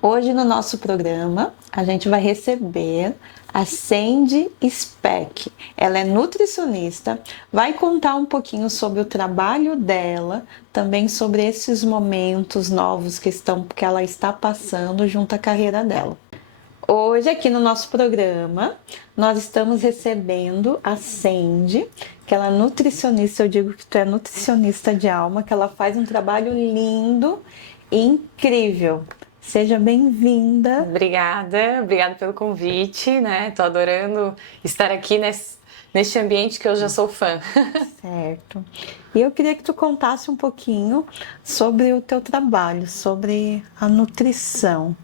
Hoje no nosso programa a gente vai receber a Sandy Speck. Ela é nutricionista, vai contar um pouquinho sobre o trabalho dela, também sobre esses momentos novos que ela está passando junto à carreira dela. Hoje aqui no nosso programa nós estamos recebendo a Sandy, que ela é nutricionista. Eu digo que tu é nutricionista de alma, que ela faz um trabalho lindo e incrível. Seja bem-vinda. Obrigada pelo convite, né? Tô adorando estar aqui neste ambiente que eu já sou fã. Certo. E eu queria que tu contasse um pouquinho sobre o teu trabalho, sobre a nutrição.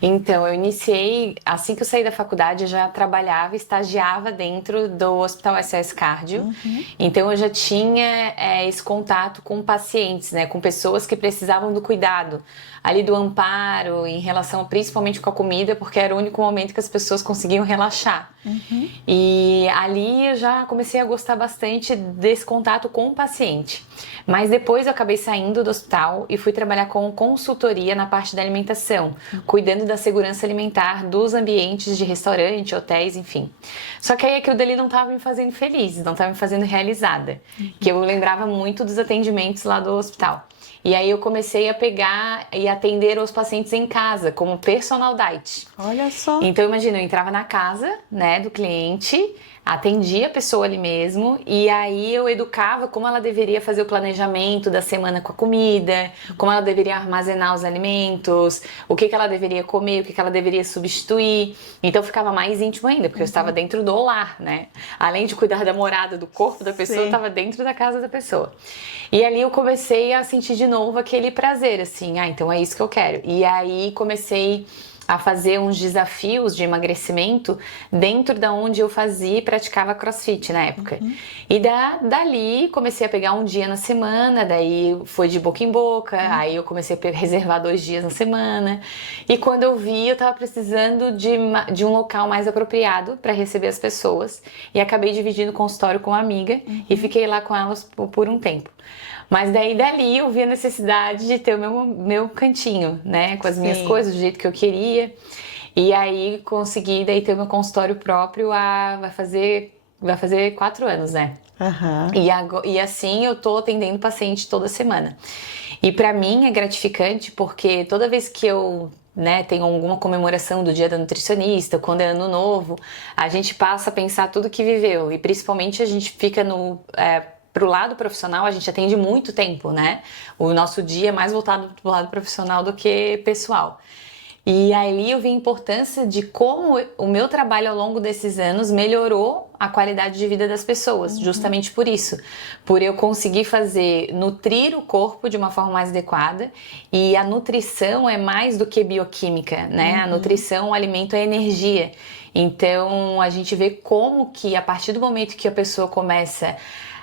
Então, eu iniciei, assim que eu saí da faculdade, eu já trabalhava, estagiava dentro do Hospital SS Cardio. Então, eu já tinha esse contato com pacientes, né? Com pessoas que precisavam do cuidado, ali do amparo, em relação principalmente com a comida, porque era o único momento que as pessoas conseguiam relaxar. E ali eu já comecei a gostar bastante desse contato com o paciente. Mas depois eu acabei saindo do hospital e fui trabalhar com consultoria na parte da alimentação, cuidando da segurança alimentar dos ambientes de restaurante, hotéis, enfim. Só que aí aquilo dali não estava me fazendo feliz, não estava me fazendo realizada. Que eu lembrava muito dos atendimentos lá do hospital. E aí eu comecei a pegar e atender os pacientes em casa, como personal diet. Olha só. Então imagina, eu entrava na casa, né, do cliente, atendia a pessoa ali mesmo, e aí eu educava como ela deveria fazer o planejamento da semana com a comida, como ela deveria armazenar os alimentos, o que ela deveria comer, o que ela deveria substituir. Então ficava mais íntimo ainda, porque eu estava dentro do lar, né? Além de cuidar da morada, do corpo da pessoa, eu estava dentro da casa da pessoa. E ali eu comecei a sentir de novo aquele prazer, assim, então é isso que eu quero. E aí comecei a fazer uns desafios de emagrecimento dentro da onde eu fazia e praticava crossfit na época. E dali comecei a pegar um dia na semana, daí foi de boca em boca, aí eu comecei a reservar 2 dias na semana. E quando eu vi, eu tava precisando de um local mais apropriado para receber as pessoas. E acabei dividindo o consultório com uma amiga e fiquei lá com elas por um tempo. Mas daí dali eu vi a necessidade de ter o meu cantinho, né? Com as minhas coisas, do jeito que eu queria. E aí consegui daí ter o meu consultório próprio vai fazer 4 anos, né? E assim eu tô atendendo paciente toda semana. E pra mim é gratificante porque toda vez que eu tem alguma comemoração do Dia da Nutricionista, quando é Ano Novo, a gente passa a pensar tudo que viveu. E principalmente a gente fica pro lado profissional, a gente atende muito tempo, né? O nosso dia é mais voltado pro lado profissional do que pessoal. E aí eu vi a importância de como o meu trabalho ao longo desses anos melhorou a qualidade de vida das pessoas, justamente por isso. Por eu conseguir nutrir o corpo de uma forma mais adequada. E a nutrição é mais do que bioquímica, né? A nutrição, o alimento é energia. Então a gente vê como que a partir do momento que a pessoa começa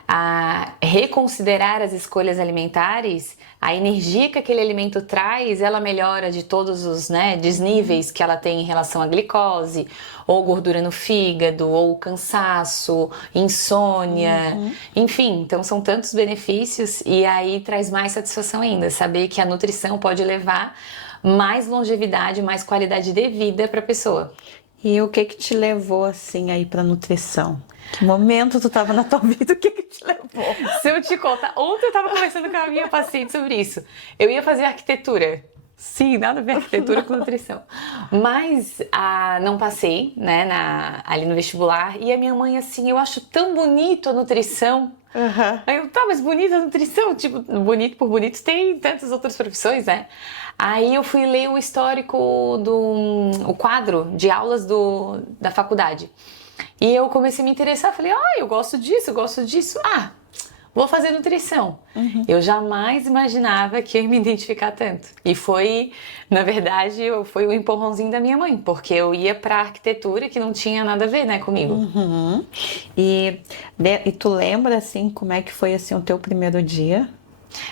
a reconsiderar as escolhas alimentares, a energia que aquele alimento traz, ela melhora de todos os desníveis que ela tem em relação à glicose, ou gordura no fígado, ou cansaço, insônia, enfim, então são tantos benefícios e aí traz mais satisfação ainda, saber que a nutrição pode levar mais longevidade, mais qualidade de vida para a pessoa. E o que te levou assim aí pra nutrição? Que momento tu tava na tua vida? O que te levou? Se eu te contar, ontem eu tava conversando com a minha paciente sobre isso. Eu ia fazer arquitetura. Sim, nada a ver arquitetura com nutrição. Mas não passei, né, ali no vestibular. E a minha mãe, assim, eu acho tão bonito a nutrição. Aí eu, mas bonita a nutrição? Tipo, bonito por bonito tem tantas outras profissões, né? Aí eu fui ler o histórico o quadro de aulas da faculdade. E eu comecei a me interessar, falei, eu gosto disso, vou fazer nutrição. Eu jamais imaginava que eu ia me identificar tanto. E foi, na verdade, foi o empurrãozinho da minha mãe, porque eu ia pra arquitetura que não tinha nada a ver, né, comigo. E tu lembra, assim, como é que foi, assim, o teu primeiro dia?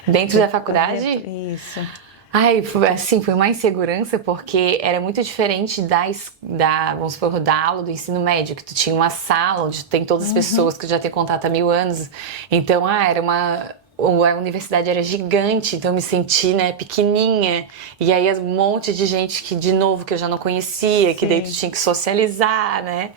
Dentro da faculdade? Isso. Foi uma insegurança porque era muito diferente vamos supor, da aula do ensino médio, que tu tinha uma sala onde tem todas as pessoas que já tem contato há 1000 anos. Então, era a universidade era gigante, então eu me senti, né, pequenininha. E aí um monte de gente que, de novo, que eu já não conhecia, que daí tu tinha que socializar, né?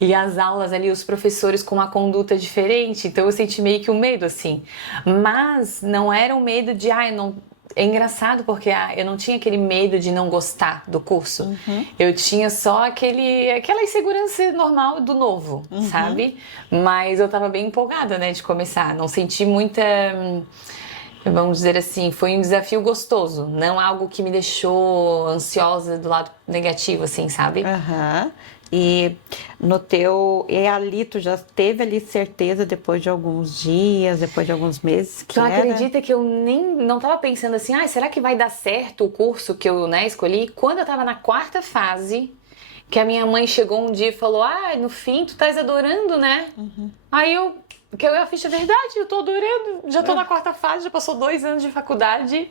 E as aulas ali, os professores com uma conduta diferente. Então eu senti meio que um medo, assim. Mas não era um medo de, eu não... É engraçado porque eu não tinha aquele medo de não gostar do curso. Eu tinha só aquela insegurança normal do novo, sabe? Mas eu tava bem empolgada, né, de começar. Não senti muita... Vamos dizer assim, foi um desafio gostoso. Não algo que me deixou ansiosa do lado negativo, assim, sabe? E ali tu já teve ali certeza depois de alguns dias, depois de alguns meses que tu acredita que eu nem não tava pensando assim, será que vai dar certo o curso que eu, né, escolhi? Quando eu tava na 4ª fase, que a minha mãe chegou um dia e falou, no fim tu estás adorando, né? Aí eu a ficha, verdade, eu tô adorando, já tô na 4ª fase, já passou 2 anos de faculdade.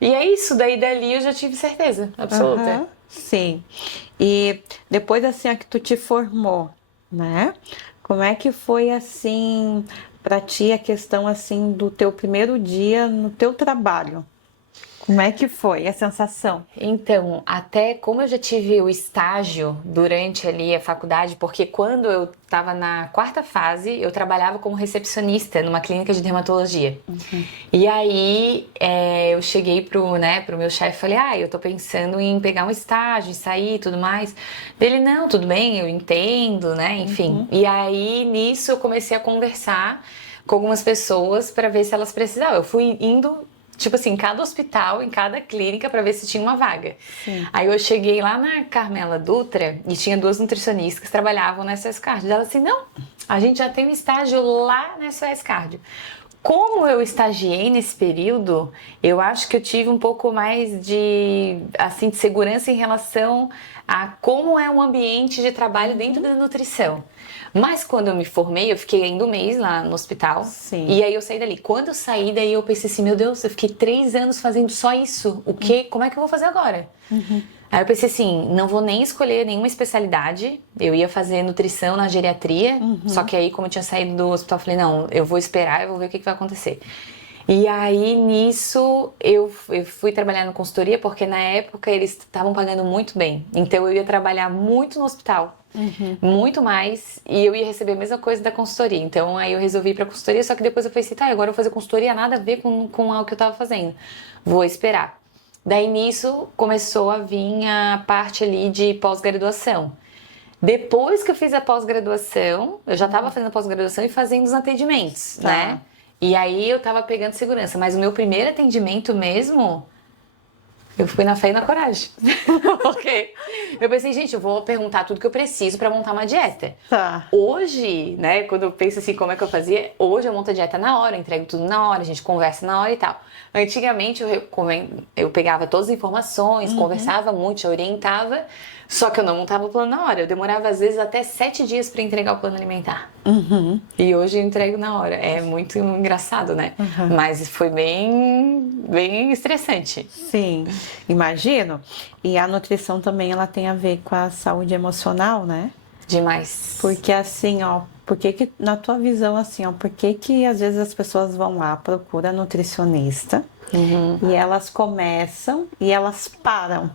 E é isso, daí dali eu já tive certeza absoluta. Sim. E depois assim que tu te formou, né? Como é que foi assim para ti a questão assim do teu primeiro dia no teu trabalho? Como é que foi a sensação? Então, até como eu já tive o estágio durante ali a faculdade, porque quando eu estava na 4ª fase, eu trabalhava como recepcionista numa clínica de dermatologia. E aí eu cheguei pro meu chefe e falei, eu tô pensando em pegar um estágio, sair e tudo mais. Ele, não, tudo bem, eu entendo, né, enfim. E aí, nisso, eu comecei a conversar com algumas pessoas para ver se elas precisavam. Eu fui indo... Tipo assim, em cada hospital, em cada clínica, pra ver se tinha uma vaga. Aí eu cheguei lá na Carmela Dutra e tinha 2 nutricionistas que trabalhavam na SOS Cardio. Ela assim, não, a gente já tem um estágio lá na SOS Cardio. Como eu estagiei nesse período, eu acho que eu tive um pouco mais de segurança em relação a como é um ambiente de trabalho dentro da nutrição. Mas quando eu me formei, eu fiquei ainda um mês lá no hospital. E aí eu saí dali. Quando eu saí daí, eu pensei assim, meu Deus, eu fiquei 3 anos fazendo só isso. O quê? Como é que eu vou fazer agora? Aí eu pensei assim, não vou nem escolher nenhuma especialidade. Eu ia fazer nutrição na geriatria. Só que aí, como eu tinha saído do hospital, eu falei, não, eu vou esperar, eu vou ver o que vai acontecer. E aí, nisso, eu fui trabalhar na consultoria, porque na época eles estavam pagando muito bem. Então eu ia trabalhar muito no hospital. Muito mais, e eu ia receber a mesma coisa da consultoria. Então aí eu resolvi ir pra consultoria, só que depois eu pensei, agora eu vou fazer consultoria, nada a ver com o que eu tava fazendo, vou esperar. Daí nisso começou a vir a parte ali de pós-graduação. Depois que eu fiz a pós-graduação, eu já tava fazendo a pós-graduação e fazendo os atendimentos, né? E aí eu tava pegando segurança, mas o meu primeiro atendimento mesmo... Eu fui na fé e na coragem. Porque eu pensei, gente, eu vou perguntar tudo que eu preciso pra montar uma dieta. Hoje, né, quando eu penso assim, como é que eu fazia? Hoje eu monto a dieta na hora, eu entrego tudo na hora, a gente conversa na hora e tal. Antigamente eu pegava todas as informações, conversava muito, eu orientava, só que eu não montava o plano na hora. Eu demorava às vezes até 7 dias pra entregar o plano alimentar. E hoje eu entrego na hora. É muito engraçado, né? Mas foi bem estressante. Sim, imagino. E a nutrição também, ela tem a ver com a saúde emocional, né? Demais. Porque assim, por que na tua visão, assim, por que às vezes as pessoas vão lá, procuram nutricionista, e elas começam e elas param?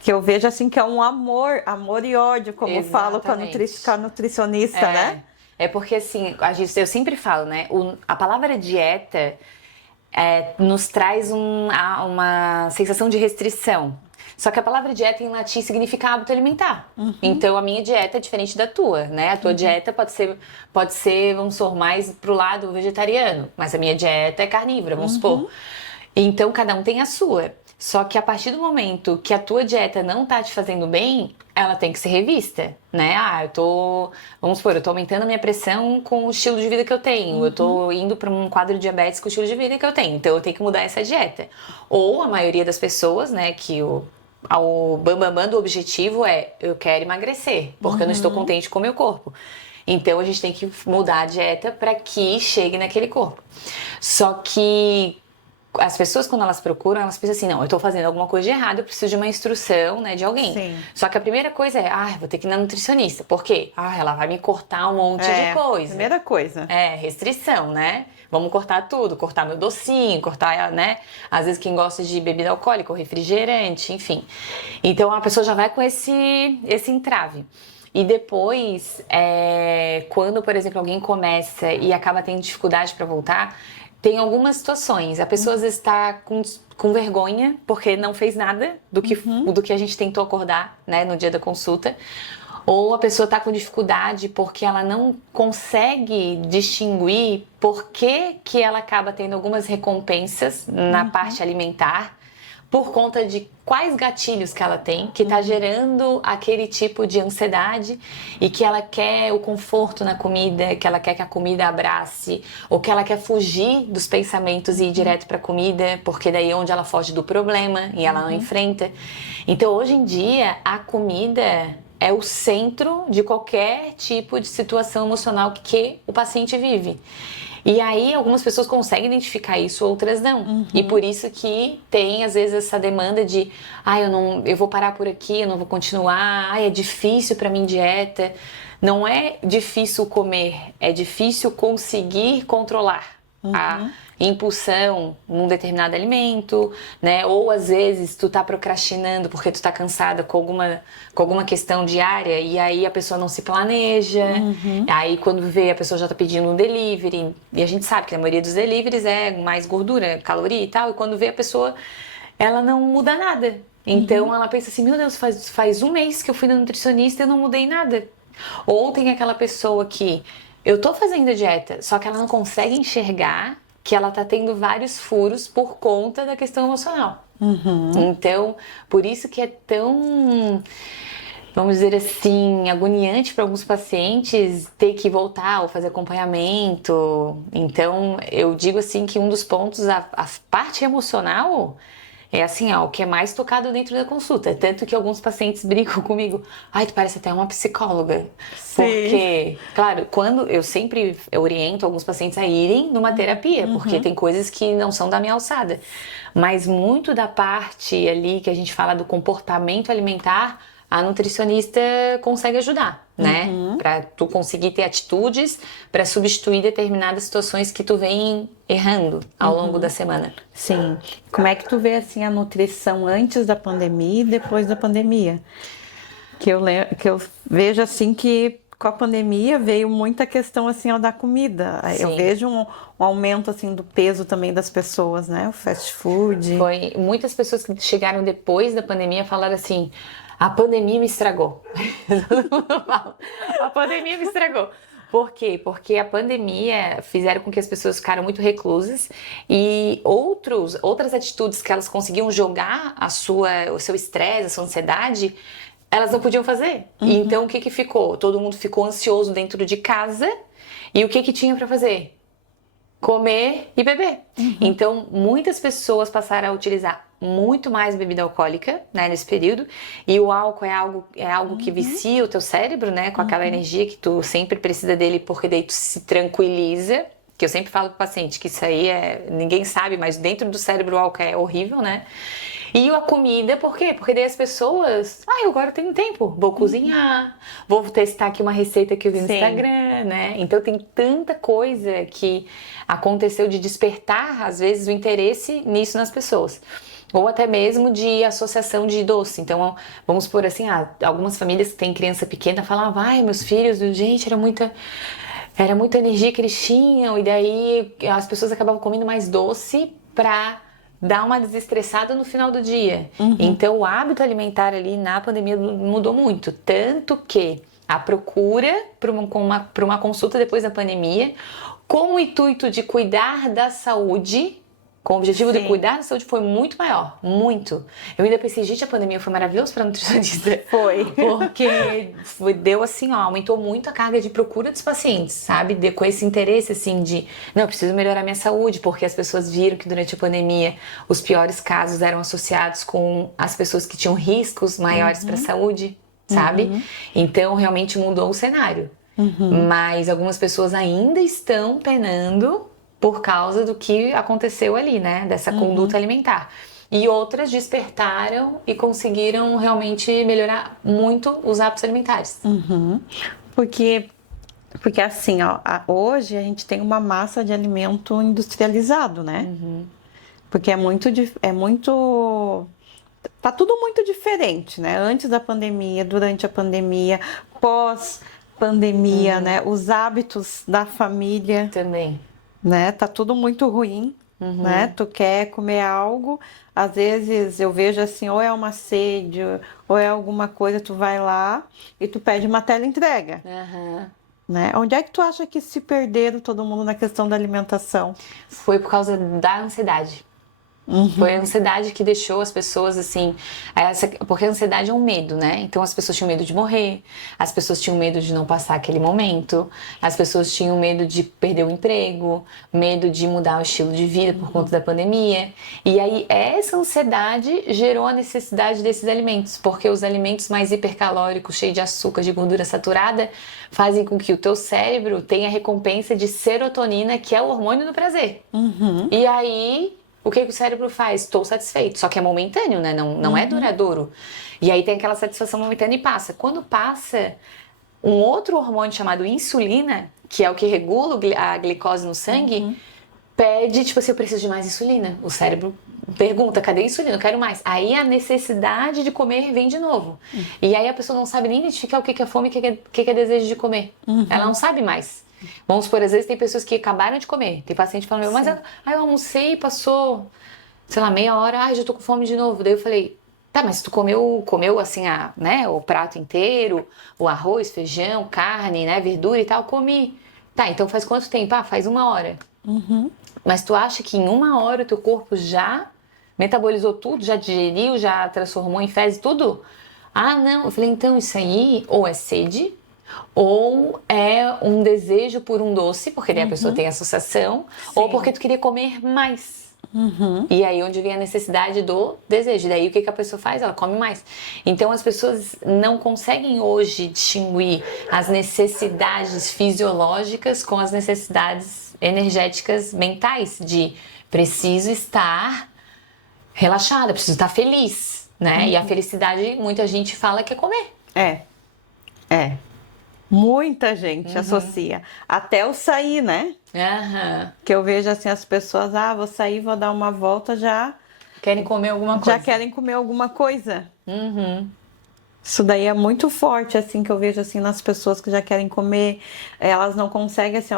Que eu vejo assim que é um amor e ódio, como eu falo com a nutricionista, né? É porque assim, eu sempre falo, né? A palavra dieta nos traz uma sensação de restrição. Só que a palavra dieta em latim significa hábito alimentar. Então a minha dieta é diferente da tua, né? A tua dieta pode ser, vamos supor, mais pro lado vegetariano, mas a minha dieta é carnívora, vamos supor. Então cada um tem a sua. Só que a partir do momento que a tua dieta não tá te fazendo bem, ela tem que ser revista, né? Vamos supor, eu tô aumentando a minha pressão com o estilo de vida que eu tenho. Eu tô indo para um quadro de diabetes com o estilo de vida que eu tenho. Então eu tenho que mudar essa dieta. Ou a maioria das pessoas, né, que o bambambam do objetivo eu quero emagrecer, porque eu não estou contente com o meu corpo. Então a gente tem que mudar a dieta para que chegue naquele corpo. Só que as pessoas, quando elas procuram, elas pensam assim, não, eu tô fazendo alguma coisa de errado, eu preciso de uma instrução, né, de alguém. Sim. Só que a primeira coisa é, vou ter que ir na nutricionista. Por quê? Ela vai me cortar um monte de coisa. Primeira coisa. Restrição, né? Vamos cortar tudo, cortar meu docinho, cortar, né? Às vezes quem gosta de bebida alcoólica, ou refrigerante, enfim. Então a pessoa já vai com esse entrave. E depois, quando, por exemplo, alguém começa e acaba tendo dificuldade para voltar, tem algumas situações. A pessoa às vezes está com vergonha porque não fez nada do que a gente tentou acordar, né, no dia da consulta. Ou a pessoa está com dificuldade porque ela não consegue distinguir por que ela acaba tendo algumas recompensas na parte alimentar, por conta de quais gatilhos que ela tem, que está gerando aquele tipo de ansiedade e que ela quer o conforto na comida, que ela quer que a comida abrace, ou que ela quer fugir dos pensamentos e ir direto para a comida, porque daí é onde ela foge do problema e ela não enfrenta. Então, hoje em dia, a comida é o centro de qualquer tipo de situação emocional que o paciente vive. E aí, algumas pessoas conseguem identificar isso, outras não. E por isso que tem, às vezes, essa demanda de eu vou parar por aqui, eu não vou continuar, é difícil para mim dieta. Não é difícil comer, é difícil conseguir controlar a impulsão num determinado alimento, né? Ou às vezes tu tá procrastinando porque tu tá cansada com alguma questão diária e aí a pessoa não se planeja. Aí quando vê, a pessoa já tá pedindo um delivery, e a gente sabe que a maioria dos deliveries é mais gordura, caloria e tal, e quando vê a pessoa, ela não muda nada. Então ela pensa assim, meu Deus, faz um mês que eu fui na nutricionista e eu não mudei nada. Ou tem aquela pessoa que eu tô fazendo dieta, só que ela não consegue enxergar que ela tá tendo vários furos por conta da questão emocional. Então, por isso que é tão, vamos dizer assim, agoniante para alguns pacientes ter que voltar ou fazer acompanhamento. Então, eu digo assim que um dos pontos, a parte emocional é assim, o que é mais tocado dentro da consulta. Tanto que alguns pacientes brincam comigo. Tu parece até uma psicóloga. Sim. Porque, claro, quando eu sempre oriento alguns pacientes a irem numa terapia, porque tem coisas que não são da minha alçada. Mas muito da parte ali que a gente fala do comportamento alimentar, a nutricionista consegue ajudar, né? Pra tu conseguir ter atitudes para substituir determinadas situações que tu vem errando ao longo da semana. Sim. Como é que tu vê assim a nutrição antes da pandemia e depois da pandemia? Que eu vejo assim que com a pandemia veio muita questão assim da comida. Sim. Eu vejo um aumento assim do peso também das pessoas, né? O fast food. Foi muitas pessoas que chegaram depois da pandemia falaram assim: a pandemia me estragou. A pandemia me estragou. Por quê? Porque a pandemia fizeram com que as pessoas ficaram muito reclusas e outras atitudes que elas conseguiam jogar o seu estresse, a sua ansiedade, elas não podiam fazer. Então o que ficou? Todo mundo ficou ansioso dentro de casa e o que tinha para fazer? Comer e beber. Então, muitas pessoas passaram a utilizar muito mais bebida alcoólica, né, nesse período. E o álcool é algo que vicia o teu cérebro, né, com aquela energia que tu sempre precisa dele, porque daí tu se tranquiliza. Que eu sempre falo pro paciente que isso aí ninguém sabe, mas dentro do cérebro o álcool é horrível, né? E a comida, por quê? Porque daí as pessoas, eu agora tenho tempo, vou cozinhar, vou testar aqui uma receita que eu vi no Instagram, né? Então tem tanta coisa que aconteceu de despertar, às vezes, o interesse nisso nas pessoas. Ou até mesmo de associação de doce. Então, vamos por assim, algumas famílias que têm criança pequena falam, meus filhos, gente, era muita energia que eles tinham, e daí as pessoas acabavam comendo mais doce pra dar uma desestressada no final do dia. Então, o hábito alimentar ali na pandemia mudou muito. Tanto que a procura por uma consulta depois da pandemia, com o intuito de cuidar da saúde, com o objetivo de cuidar da saúde, foi muito maior. Muito. Eu ainda pensei, gente, a pandemia foi maravilhosa para nutricionista. Foi. Porque deu assim, aumentou muito a carga de procura dos pacientes, sabe? Com esse interesse, assim, de, não, eu preciso melhorar minha saúde, porque as pessoas viram que durante a pandemia os piores casos eram associados com as pessoas que tinham riscos maiores para a saúde, sabe? Então, realmente mudou o cenário. Mas algumas pessoas ainda estão penando por causa do que aconteceu ali, né? Dessa conduta alimentar. E outras despertaram e conseguiram realmente melhorar muito os hábitos alimentares. Porque, porque assim, ó, hoje a gente tem uma massa de alimento industrializado, né? Porque é muito, tá tudo muito diferente, né? Antes da pandemia, durante a pandemia, pós-pandemia, né? Os hábitos da família, Também. né? Tá tudo muito ruim, né? Tu quer comer algo, às vezes eu vejo assim, ou é uma sede, ou é alguma coisa, tu vai lá e tu pede uma teleentrega, Aham. né? Onde é que tu acha que se perderam todo mundo na questão da alimentação? Foi por causa da ansiedade. Foi a ansiedade que deixou as pessoas assim. Porque a ansiedade é um medo, né? Então as pessoas tinham medo de morrer, as pessoas tinham medo de não passar aquele momento, as pessoas tinham medo de perder o emprego, medo de mudar o estilo de vida por conta da pandemia. E aí essa ansiedade gerou a necessidade desses alimentos, porque os alimentos mais hipercalóricos, cheios de açúcar, de gordura saturada, fazem com que o teu cérebro tenha a recompensa de serotonina, que é o hormônio do prazer. E aí o que o cérebro faz? Estou satisfeito. Só que é momentâneo, né? Não é duradouro. E aí tem aquela satisfação momentânea e passa. Quando passa, um outro hormônio chamado insulina, que é o que regula a glicose no sangue, pede, tipo assim, eu preciso de mais insulina. O cérebro pergunta, cadê a insulina? Eu quero mais. Aí a necessidade de comer vem de novo. E aí a pessoa não sabe nem identificar o que é fome e o que é desejo de comer. Ela não sabe mais. Vamos supor, às vezes tem pessoas que acabaram de comer. Tem paciente falando, mas eu almocei e passou, sei lá, meia hora, já tô com fome de novo. Daí eu falei, tá, mas tu comeu assim, né, o prato inteiro, o arroz, feijão, carne, né, verdura e tal, comi. Tá, então faz quanto tempo? Ah, faz 1 hora. Mas tu acha que em 1 hora o teu corpo já metabolizou tudo, já digeriu, já transformou em fezes tudo? Ah, não. Eu falei, então isso aí ou é sede, ou é um desejo por um doce, porque daí a pessoa tem associação, ou porque tu queria comer mais. E aí onde vem a necessidade do desejo. Daí o que a pessoa faz? Ela come mais. Então as pessoas não conseguem hoje distinguir as necessidades fisiológicas com as necessidades energéticas mentais, de preciso estar relaxada, preciso estar feliz, né? E a felicidade, muita gente fala que é comer. É. Muita gente associa. Até o sair, né? Que eu vejo assim as pessoas, vou sair, vou dar uma volta, já Querem comer alguma coisa. já querem comer alguma coisa. Isso daí é muito forte, assim, que eu vejo assim nas pessoas que já querem comer. Elas não conseguem assim,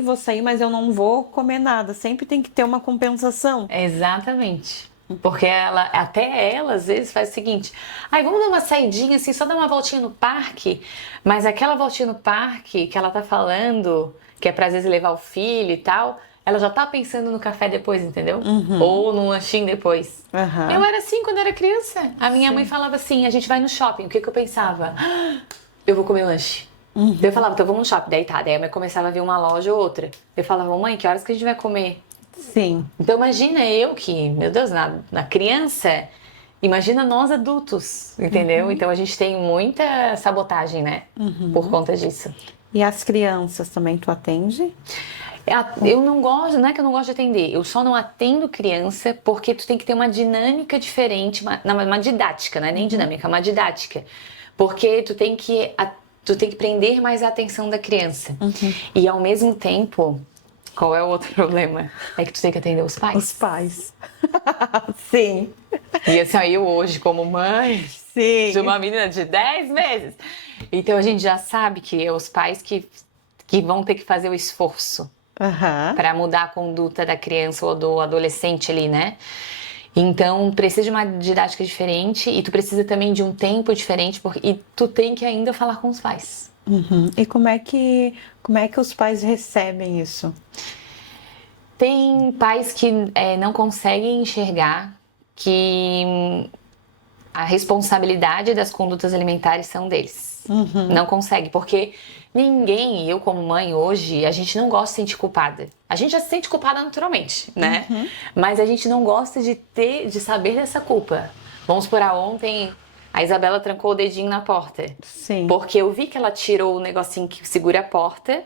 vou sair, mas eu não vou comer nada. Sempre tem que ter uma compensação. Exatamente. Porque até ela, às vezes, faz o seguinte: vamos dar uma saidinha, assim, só dar uma voltinha no parque. Mas aquela voltinha no parque que ela tá falando, que é pra, às vezes, levar o filho e tal, ela já tá pensando no café depois, entendeu? Ou no lanchinho depois. Eu era assim quando era criança. A minha mãe falava assim, a gente vai no shopping. O que eu pensava? Eu vou comer lanche. Daí eu falava, então vamos no shopping. Daí tá, daí a mãe começava a ver uma loja ou outra. Eu falava, mãe, que horas que a gente vai comer? Sim. Então imagina eu que, meu Deus, na criança, imagina nós adultos, entendeu? Então a gente tem muita sabotagem, né? Por conta disso. E as crianças também tu atende? Eu não gosto, não é que eu não gosto de atender, eu só não atendo criança porque tu tem que ter uma dinâmica diferente, uma didática, não é nem dinâmica, uma didática. Porque tu tem que prender mais a atenção da criança. E ao mesmo tempo, qual é o outro problema? É que tu tem que atender os pais. Os pais. Sim. E assim, eu hoje como mãe Sim. de uma menina de 10 meses. Então a gente já sabe que é os pais que vão ter que fazer o esforço para mudar a conduta da criança ou do adolescente ali, né? Então precisa de uma didática diferente e tu precisa também de um tempo diferente e tu tem que ainda falar com os pais. E como é que os pais recebem isso? Tem pais que não conseguem enxergar que a responsabilidade das condutas alimentares são deles. Não consegue, porque ninguém, eu como mãe hoje, a gente não gosta de se sentir culpada. A gente já se sente culpada naturalmente, né? Mas a gente não gosta de saber dessa culpa. Vamos supor, ontem a Isabela trancou o dedinho na porta. Sim. Porque eu vi que ela tirou o negocinho que segura a porta,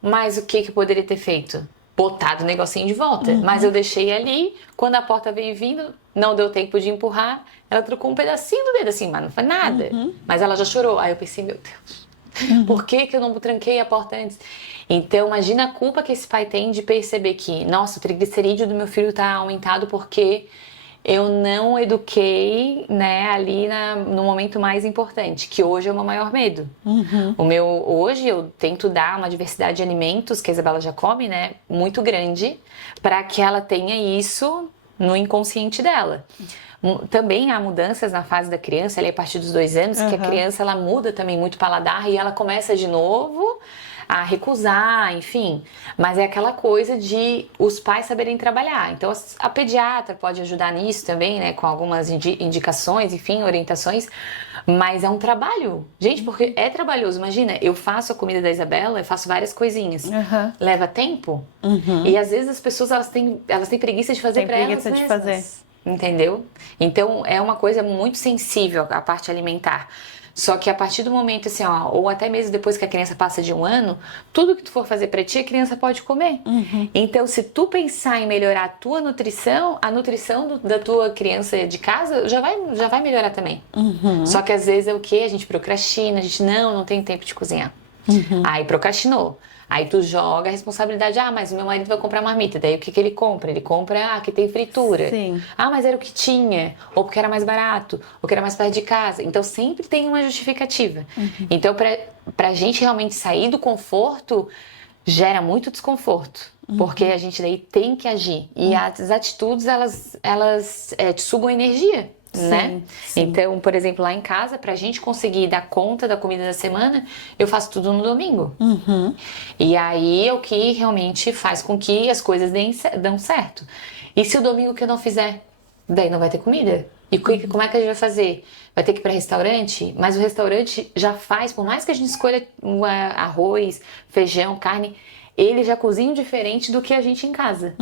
mas o que poderia ter feito? botar do negocinho de volta. Mas eu deixei ali, quando a porta veio vindo, não deu tempo de empurrar, ela trocou um pedacinho do dedo assim, mas não foi nada. Mas ela já chorou. Aí eu pensei, meu Deus, por que eu não tranquei a porta antes? Então, imagina a culpa que esse pai tem de perceber que, nossa, o triglicerídeo do meu filho tá aumentado porque eu não eduquei, né, ali no momento mais importante, que hoje é o meu maior medo. Hoje eu tento dar uma diversidade de alimentos, que a Isabela já come, né, muito grande, para que ela tenha isso no inconsciente dela. Também há mudanças na fase da criança, ali a partir dos 2 anos, que a criança ela muda também muito o paladar e ela começa de novo a recusar, enfim. Mas é aquela coisa de os pais saberem trabalhar. Então a pediatra pode ajudar nisso também, né? Com algumas indicações, enfim, orientações. Mas é um trabalho. Gente, porque é trabalhoso. Imagina, eu faço a comida da Isabela, eu faço várias coisinhas. Leva tempo. E às vezes as pessoas elas têm preguiça de fazer pra elas mesmas. fazer. Entendeu? Então é uma coisa muito sensível a parte alimentar. Só que a partir do momento assim, ó, ou até mesmo depois que a criança passa de 1 ano, tudo que tu for fazer pra ti, a criança pode comer. Então, se tu pensar em melhorar a tua nutrição, a nutrição da tua criança de casa já vai melhorar também. Só que às vezes é o quê? A gente procrastina, a gente não tem tempo de cozinhar. Aí procrastinou. Aí tu joga a responsabilidade, mas o meu marido vai comprar marmita, daí o que ele compra? Ele compra, que tem fritura. Sim. Mas era o que tinha, ou porque era mais barato, ou que era mais perto de casa. Então sempre tem uma justificativa. Então pra gente realmente sair do conforto, gera muito desconforto. Porque a gente daí tem que agir. E as atitudes, elas te sugam energia. Né? Sim. Então, por exemplo, lá em casa, pra gente conseguir dar conta da comida da semana, eu faço tudo no domingo. E aí é o que realmente faz com que as coisas dão certo. E se o domingo que eu não fizer, daí não vai ter comida? E como é que a gente vai fazer? Vai ter que ir para restaurante? Mas o restaurante já faz, por mais que a gente escolha arroz, feijão, carne, ele já cozinha diferente do que a gente em casa.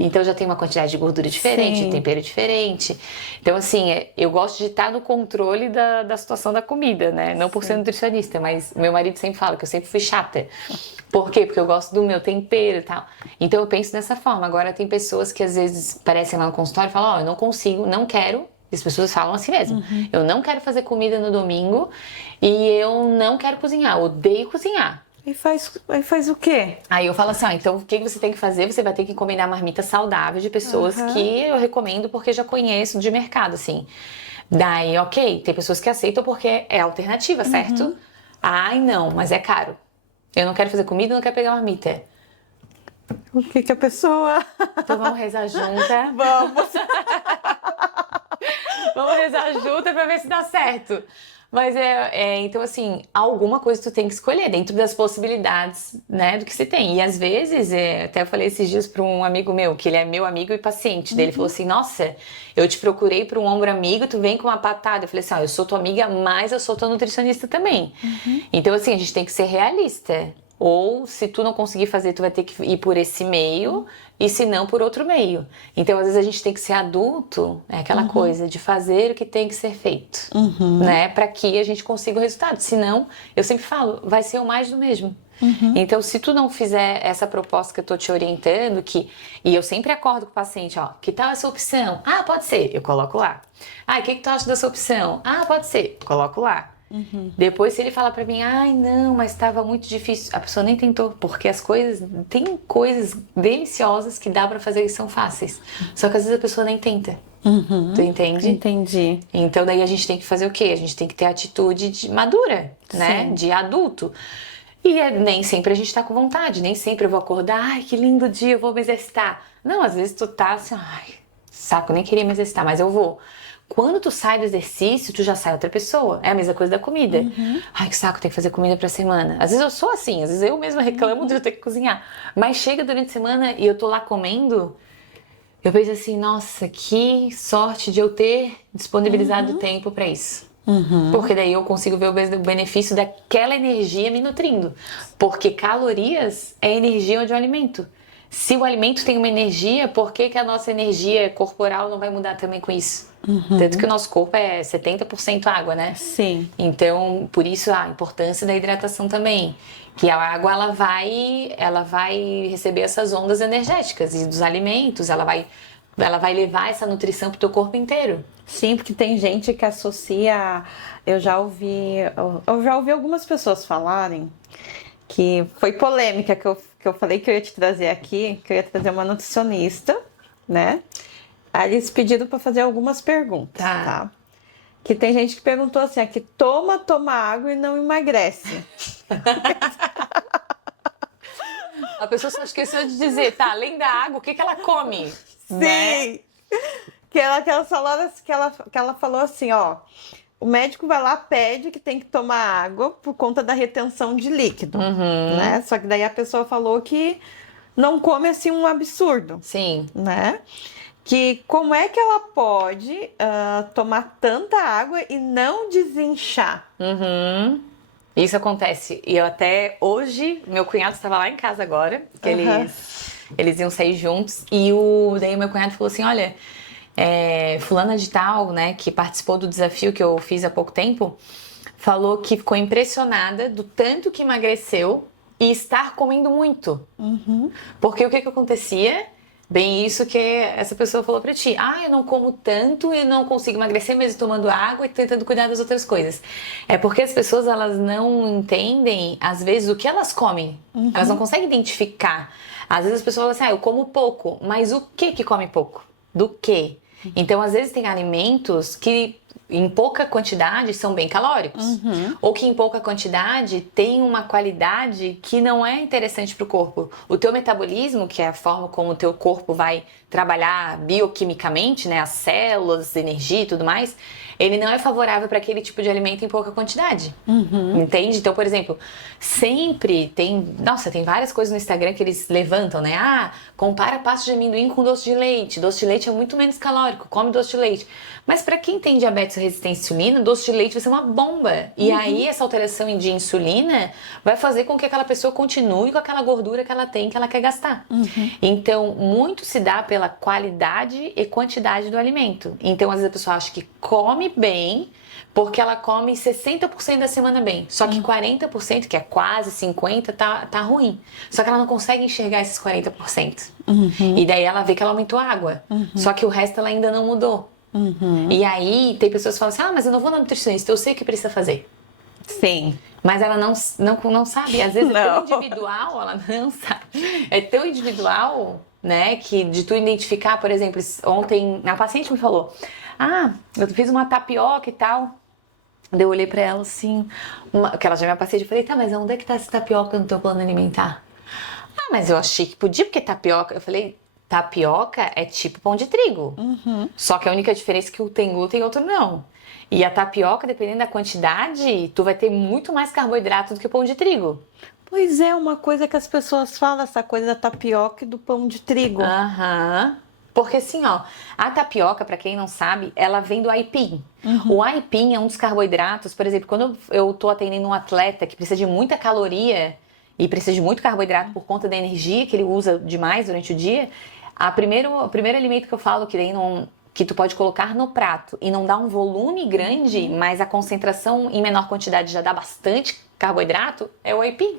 Então já tem uma quantidade de gordura diferente, de tempero diferente. Então assim, eu gosto de estar no controle da situação da comida, né? Não por ser nutricionista, mas meu marido sempre fala que eu sempre fui chata. Por quê? Porque eu gosto do meu tempero e tal. Então eu penso dessa forma. Agora tem pessoas que às vezes aparecem lá no consultório e falam, eu não consigo, não quero. As pessoas falam assim mesmo. Eu não quero fazer comida no domingo e eu não quero cozinhar, odeio cozinhar. E faz o quê? Aí eu falo assim, então o que você tem que fazer? Você vai ter que encomendar marmita saudável de pessoas que eu recomendo porque já conheço de mercado, assim. Daí, ok, tem pessoas que aceitam porque é alternativa, certo? Ai, não, mas é caro. Eu não quero fazer comida, não quero pegar marmita. O que a pessoa... Então vamos rezar junta. Vamos! Vamos rezar junta pra ver se dá certo. Mas então assim, alguma coisa tu tem que escolher dentro das possibilidades, né, do que se tem. E às vezes, até eu falei esses dias para um amigo meu, que ele é meu amigo e paciente dele, falou assim, nossa, eu te procurei para um ombro amigo, tu vem com uma patada. Eu falei assim, eu sou tua amiga, mas eu sou tua nutricionista também. Então assim, a gente tem que ser realista. Ou se tu não conseguir fazer, tu vai ter que ir por esse meio, e se não, por outro meio. Então, às vezes, a gente tem que ser adulto, é aquela coisa de fazer o que tem que ser feito, né? Pra que a gente consiga o resultado. Senão, eu sempre falo, vai ser o mais do mesmo. Então, se tu não fizer essa proposta que eu tô te orientando, e eu sempre acordo com o paciente, ó, que tal essa opção? Pode ser, eu coloco lá. O que tu acha dessa opção? Pode ser, coloco lá. Depois, se ele falar pra mim, não, mas estava muito difícil, a pessoa nem tentou, porque tem coisas deliciosas que dá pra fazer e são fáceis, só que às vezes a pessoa nem tenta. Tu entende? Entendi. Então daí a gente tem que fazer o quê? A gente tem que ter atitude madura, né? Sim. De adulto. E nem sempre a gente tá com vontade, nem sempre eu vou acordar, que lindo dia, eu vou me exercitar. Não, às vezes tu tá assim, saco, nem queria me exercitar, mas eu vou. Quando tu sai do exercício, tu já sai outra pessoa. É a mesma coisa da comida. Que saco, tem que fazer comida pra semana. Às vezes eu sou assim, às vezes eu mesma reclamo de eu ter que cozinhar. Mas chega durante a semana e eu tô lá comendo, eu penso assim, nossa, que sorte de eu ter disponibilizado tempo pra isso. Porque daí eu consigo ver o benefício daquela energia me nutrindo. Porque calorias é energia de um alimento. Se o alimento tem uma energia, por que que a nossa energia corporal não vai mudar também com isso? Tanto que o nosso corpo é 70% água, né? Sim. Então, por isso a importância da hidratação também. Que a água, ela vai receber essas ondas energéticas e dos alimentos, ela vai levar essa nutrição pro teu corpo inteiro. Sim, porque tem gente que associa. Eu já ouvi algumas pessoas falarem que foi polêmica que eu falei que eu ia te trazer aqui, que eu ia trazer uma nutricionista, né? Aí eles pediram para fazer algumas perguntas, tá? Que tem gente que perguntou assim, que toma água e não emagrece. A pessoa só esqueceu de dizer, tá, além da água, o que que ela come? Sim! Né? Que ela falou assim, ó, o médico vai lá, pede que tem que tomar água por conta da retenção de líquido, né? Só que daí a pessoa falou que não come assim um absurdo. Sim. Né? Que como é que ela pode tomar tanta água e não desinchar? Isso acontece. E eu até hoje, meu cunhado estava lá em casa agora, que eles iam sair juntos, e daí meu cunhado falou assim, olha, fulana de tal, né, que participou do desafio que eu fiz há pouco tempo, falou que ficou impressionada do tanto que emagreceu e estar comendo muito. Porque o que acontecia? Bem isso que essa pessoa falou pra ti. Eu não como tanto e não consigo emagrecer mesmo tomando água e tentando cuidar das outras coisas. É porque as pessoas, elas não entendem, às vezes, o que elas comem. Elas não conseguem identificar. Às vezes as pessoas falam assim, eu como pouco. Mas o que come pouco? Do quê? Então, às vezes, tem alimentos que em pouca quantidade são bem calóricos. Ou que em pouca quantidade tem uma qualidade que não é interessante para o corpo. O teu metabolismo, que é a forma como o teu corpo vai trabalhar bioquimicamente, né, as células, energia e tudo mais, ele não é favorável para aquele tipo de alimento em pouca quantidade. Entende? Então, por exemplo, sempre tem várias coisas no Instagram que eles levantam, né? Compara pasta de amendoim com doce de leite. Doce de leite é muito menos calórico, come doce de leite. Mas para quem tem diabetes ou resistência à insulina, doce de leite vai ser uma bomba. E aí essa alteração de insulina vai fazer com que aquela pessoa continue com aquela gordura que ela tem, que ela quer gastar. Então, muito se dá pela qualidade e quantidade do alimento. Então, às vezes a pessoa acha que come bem, porque ela come 60% da semana bem. Só que 40%, que é quase 50%, tá ruim. Só que ela não consegue enxergar esses 40%. E daí ela vê que ela aumentou a água. Só que o resto ela ainda não mudou. E aí tem pessoas que falam assim, mas eu não vou na nutricionista, eu sei o que precisa fazer. Sim. Mas ela não sabe. Às vezes é tão individual, ela não sabe. É tão individual, né, que de tu identificar, por exemplo, ontem a paciente me falou, eu fiz uma tapioca e tal. Daí eu olhei pra ela assim, que ela já é minha paciente, eu falei, mas onde é que tá essa tapioca no teu plano alimentar? Mas eu achei que podia, porque tapioca, eu falei, tapioca é tipo pão de trigo. Só que a única diferença é que um tem glúten e outro não. E a tapioca, dependendo da quantidade, tu vai ter muito mais carboidrato do que o pão de trigo. Pois é, uma coisa que as pessoas falam, essa coisa da tapioca e do pão de trigo. Porque assim, a tapioca, pra quem não sabe, ela vem do aipim. O aipim é um dos carboidratos, por exemplo, quando eu tô atendendo um atleta que precisa de muita caloria e precisa de muito carboidrato por conta da energia que ele usa demais durante o dia, o primeiro alimento que eu falo que tu pode colocar no prato e não dá um volume grande, mas a concentração em menor quantidade já dá bastante carboidrato, é o aipim.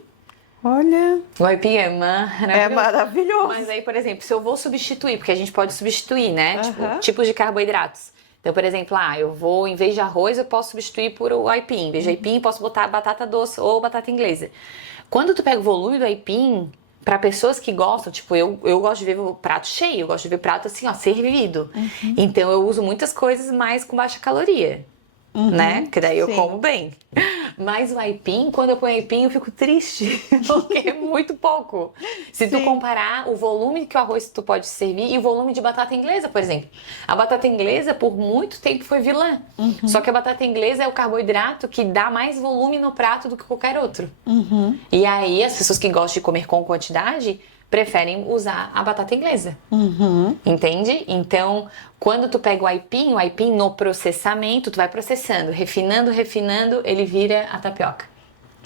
Olha, o aipim é maravilhoso. É maravilhoso. Mas aí, por exemplo, se eu vou substituir, porque a gente pode substituir, né? Tipos de carboidratos. Então, por exemplo, eu vou, em vez de arroz, eu posso substituir por o aipim. Em vez de aipim, posso botar batata doce ou batata inglesa. Quando tu pega o volume do aipim, para pessoas que gostam, tipo, eu gosto de ver o prato cheio, eu gosto de ver o prato assim, servido. Então, eu uso muitas coisas mais com baixa caloria. Né? Que daí eu como bem. Mas o aipim, quando eu ponho aipim, eu fico triste, porque é muito pouco. Se tu comparar o volume que o arroz tu pode servir e o volume de batata inglesa, por exemplo. A batata inglesa, por muito tempo, foi vilã. Só que a batata inglesa é o carboidrato que dá mais volume no prato do que qualquer outro. E aí, as pessoas que gostam de comer com quantidade preferem usar a batata inglesa. Entende? Então, quando tu pega o aipim no processamento, tu vai processando, refinando, ele vira a tapioca.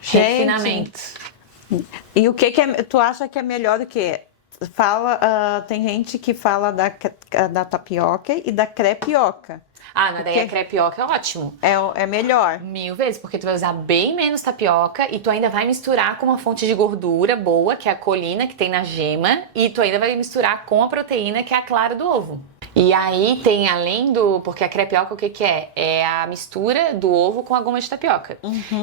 Gente. Refinamento. E o que tu acha que é melhor do que tem gente que fala da tapioca e da crepioca. Ah, daí a crepioca é ótimo. É melhor. 1000 vezes, porque tu vai usar bem menos tapioca e tu ainda vai misturar com uma fonte de gordura boa, que é a colina que tem na gema, e tu ainda vai misturar com a proteína, que é a clara do ovo. E aí tem além porque a crepioca o que é? É a mistura do ovo com a goma de tapioca.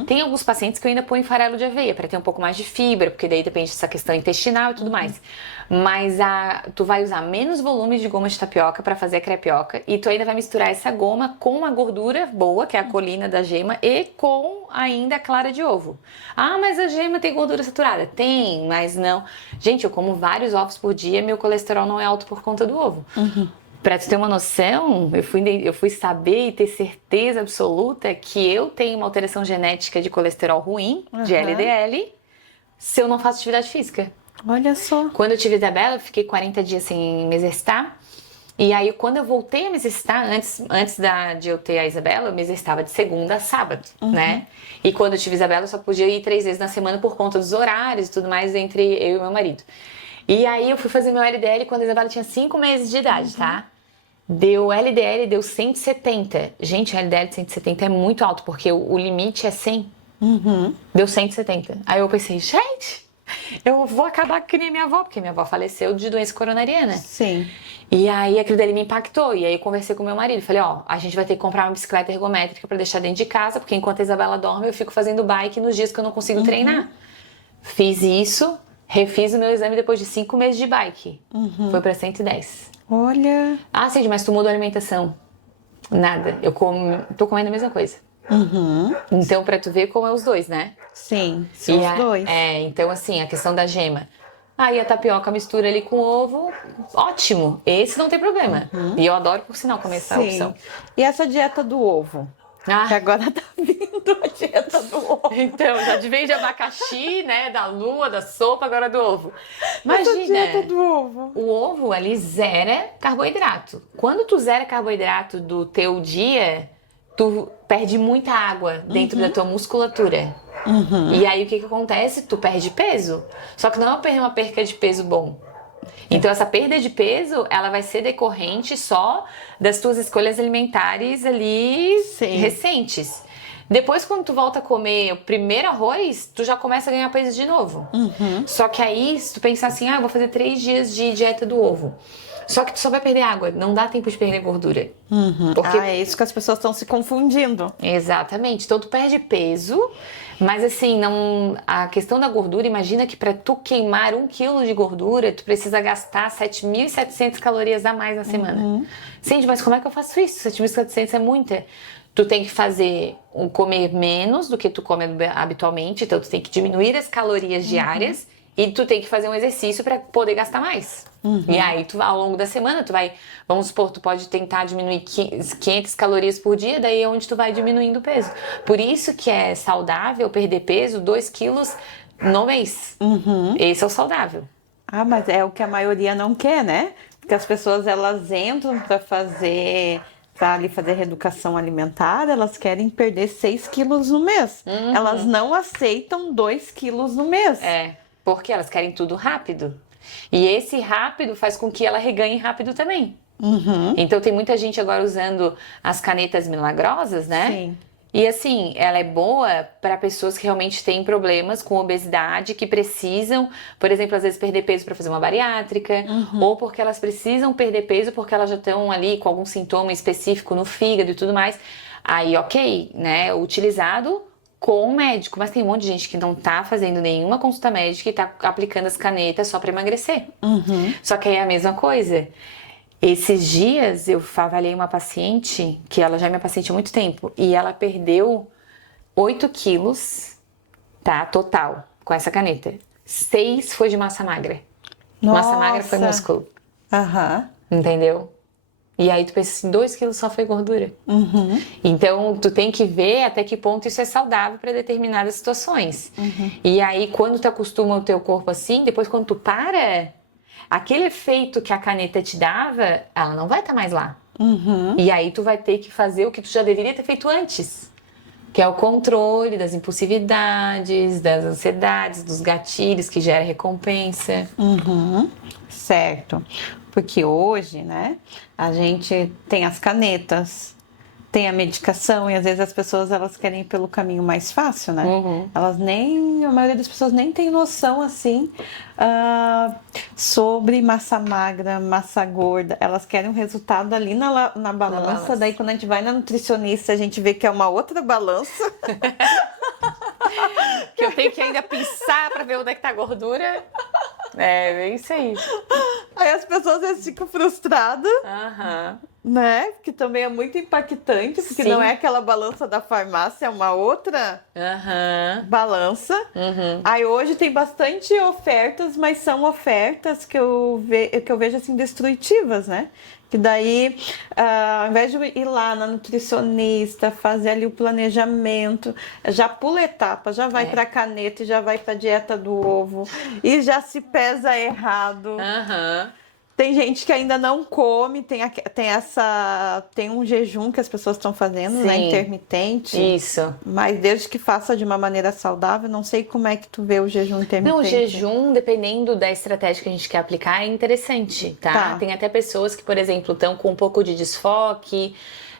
Tem alguns pacientes que eu ainda põem farelo de aveia para ter um pouco mais de fibra, porque daí depende dessa questão intestinal e tudo mais. Mas tu vai usar menos volume de goma de tapioca para fazer a crepioca e tu ainda vai misturar essa goma com a gordura boa, que é a colina da gema, e com ainda a clara de ovo. Ah, mas a gema tem gordura saturada? Tem, mas não. Gente, eu como vários ovos por dia, meu colesterol não é alto por conta do ovo. Pra tu ter uma noção, eu fui saber e ter certeza absoluta que eu tenho uma alteração genética de colesterol ruim, de LDL, se eu não faço atividade física. Olha só. Quando eu tive a Isabela, eu fiquei 40 dias sem me exercitar. E aí, quando eu voltei a me exercitar, antes de eu ter a Isabela, eu me exercitava de segunda a sábado, né? E quando eu tive a Isabela, eu só podia ir 3 vezes na semana por conta dos horários e tudo mais entre eu e meu marido. E aí, eu fui fazer meu LDL quando a Isabela tinha 5 meses de idade, tá? Deu LDL, deu 170. Gente, o LDL de 170 é muito alto, porque o limite é 100. Deu 170. Aí eu pensei, gente, eu vou acabar que nem minha avó, porque minha avó faleceu de doença coronariana. Sim. E aí aquilo dali me impactou. E aí eu conversei com meu marido. Falei, a gente vai ter que comprar uma bicicleta ergométrica pra deixar dentro de casa, porque enquanto a Isabela dorme, eu fico fazendo bike nos dias que eu não consigo treinar. Fiz isso, refiz o meu exame depois de 5 meses de bike. Foi pra 110. Olha. Ah, Cindy, mas tu mudou a alimentação? Nada. Eu tô comendo a mesma coisa. Então, pra tu ver como é os dois, né? Sim, são os dois. Então assim, a questão da gema. Aí a tapioca mistura ali com ovo, ótimo. Esse não tem problema. E eu adoro, por sinal, comer essa opção. E essa dieta do ovo? Que agora tá vindo a dieta do ovo. Então, já veio de abacaxi, né? Da lua, da sopa, agora do ovo. Imagina, essa dieta do ovo. O ovo, ali, zera carboidrato. Quando tu zera carboidrato do teu dia, tu perde muita água dentro da tua musculatura. E aí, o que acontece? Tu perde peso. Só que não é uma perca de peso bom. Então, essa perda de peso, ela vai ser decorrente só das tuas escolhas alimentares ali recentes. Depois, quando tu volta a comer o primeiro arroz, tu já começa a ganhar peso de novo. Só que aí, se tu pensar assim, eu vou fazer 3 dias de dieta do ovo. Só que tu só vai perder água, não dá tempo de perder gordura. Porque... é isso que as pessoas estão se confundindo. Exatamente. Então, tu perde peso, mas assim, a questão da gordura, imagina que para tu queimar 1 quilo de gordura, tu precisa gastar 7.700 calorias a mais na semana. Cindy, mas como é que eu faço isso? 7.700 é muita. Tu tem que comer menos do que tu come habitualmente, então tu tem que diminuir as calorias diárias e tu tem que fazer um exercício para poder gastar mais. E aí, ao longo da semana, vamos supor, tu pode tentar diminuir 500 calorias por dia, daí é onde tu vai diminuindo o peso. Por isso que é saudável perder peso 2 quilos no mês. Esse é o saudável. Mas é o que a maioria não quer, né? Porque as pessoas, elas entram para ali fazer reeducação alimentar, elas querem perder 6 quilos no mês. Elas não aceitam 2 quilos no mês. Porque elas querem tudo rápido. E esse rápido faz com que ela reganhe rápido também. Então tem muita gente agora usando as canetas milagrosas, né? Sim. E assim, ela é boa para pessoas que realmente têm problemas com obesidade, que precisam, por exemplo, às vezes perder peso para fazer uma bariátrica, ou porque elas precisam perder peso porque elas já estão ali com algum sintoma específico no fígado e tudo mais. Aí, ok, né? Utilizado com o médico, mas tem um monte de gente que não tá fazendo nenhuma consulta médica e tá aplicando as canetas só para emagrecer. Só que aí é a mesma coisa. Esses dias eu avaliei uma paciente, que ela já é minha paciente há muito tempo, e ela perdeu 8 quilos, tá, total, com essa caneta. 6 foi de massa magra. Massa magra foi músculo. Entendeu? E aí tu pensa assim, 2 quilos só foi gordura. Então tu tem que ver até que ponto isso é saudável para determinadas situações. E aí quando tu acostuma o teu corpo assim, depois quando tu para, aquele efeito que a caneta te dava, ela não vai estar mais lá. E aí tu vai ter que fazer o que tu já deveria ter feito antes. Que é o controle das impulsividades, das ansiedades, dos gatilhos que gera recompensa. Certo. Porque hoje, né, a gente tem as canetas, tem a medicação e às vezes as pessoas elas querem ir pelo caminho mais fácil, né? A maioria das pessoas nem tem noção assim sobre massa magra, massa gorda. Elas querem um resultado ali na balança. Daí quando a gente vai na nutricionista a gente vê que é uma outra balança. Que eu tenho que ainda pensar para ver onde é que tá a gordura. É isso aí. Aí as pessoas às vezes ficam frustradas. Né? Que também é muito impactante, porque não é aquela balança da farmácia, é uma outra balança. Aí hoje tem bastante ofertas, mas são ofertas que eu vejo assim destrutivas, né? Que daí, ao invés de ir lá na nutricionista, fazer ali o planejamento, já pula etapa, já vai para caneta e já vai para dieta do ovo e já se pesa errado. Tem gente que ainda não come, tem um jejum que as pessoas estão fazendo, né? Intermitente. Isso. Mas desde que faça de uma maneira saudável, não sei como é que tu vê o jejum intermitente. Não, o jejum, dependendo da estratégia que a gente quer aplicar, é interessante, tá? Tem até pessoas que, por exemplo, estão com um pouco de desfoque,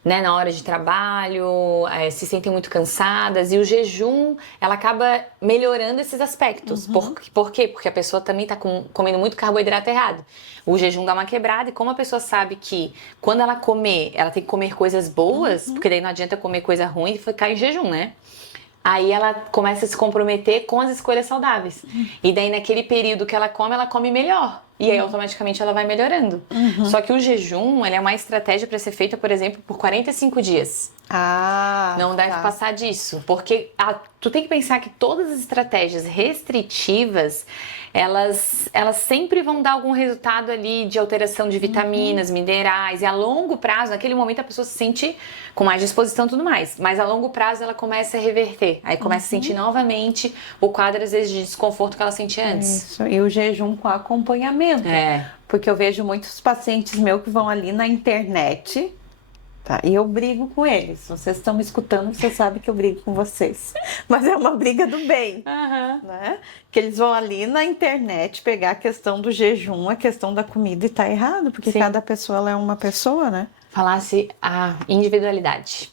né, na hora de trabalho, se sentem muito cansadas, e o jejum, ela acaba melhorando esses aspectos. Por quê? Porque a pessoa também está comendo muito carboidrato errado. O jejum dá uma quebrada, e como a pessoa sabe que quando ela comer, ela tem que comer coisas boas, porque daí não adianta comer coisa ruim e ficar em jejum, né? Aí ela começa a se comprometer com as escolhas saudáveis. E daí naquele período que ela come melhor. E aí automaticamente ela vai melhorando. Só que o jejum, ele é uma estratégia para ser feita, por exemplo, por 45 dias. Não deve passar disso. Porque tu tem que pensar que todas as estratégias restritivas, elas sempre vão dar algum resultado ali de alteração de vitaminas, minerais. E a longo prazo, naquele momento a pessoa se sente com mais disposição e tudo mais. Mas a longo prazo ela começa a reverter. Aí começa a sentir novamente o quadro, às vezes, de desconforto que ela sentia antes. Isso. E o jejum com acompanhamento. Porque eu vejo muitos pacientes meus que vão ali na internet, tá? E eu brigo com eles. Vocês estão me escutando, você sabe que eu brigo com vocês. Mas é uma briga do bem, né? Que eles vão ali na internet pegar a questão do jejum, a questão da comida e tá errado, porque cada pessoa ela é uma pessoa, né? Falasse a individualidade.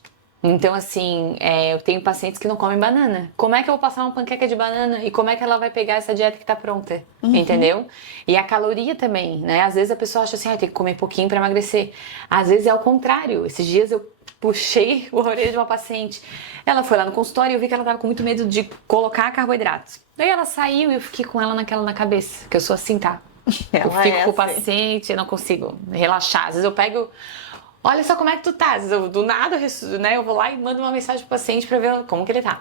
Então, assim, eu tenho pacientes que não comem banana. Como é que eu vou passar uma panqueca de banana? E como é que ela vai pegar essa dieta que tá pronta? Entendeu? E a caloria também, né? Às vezes a pessoa acha assim, tem que comer pouquinho pra emagrecer. Às vezes é o contrário. Esses dias eu puxei a orelha de uma paciente. Ela foi lá no consultório e eu vi que ela tava com muito medo de colocar carboidratos. Daí ela saiu e eu fiquei com ela naquela na cabeça. Que eu sou assim, tá? Eu fico com o paciente, eu não consigo relaxar. Às vezes eu pego... Olha só como é que tu tá. Do nada, né, eu vou lá e mando uma mensagem pro paciente pra ver como que ele tá.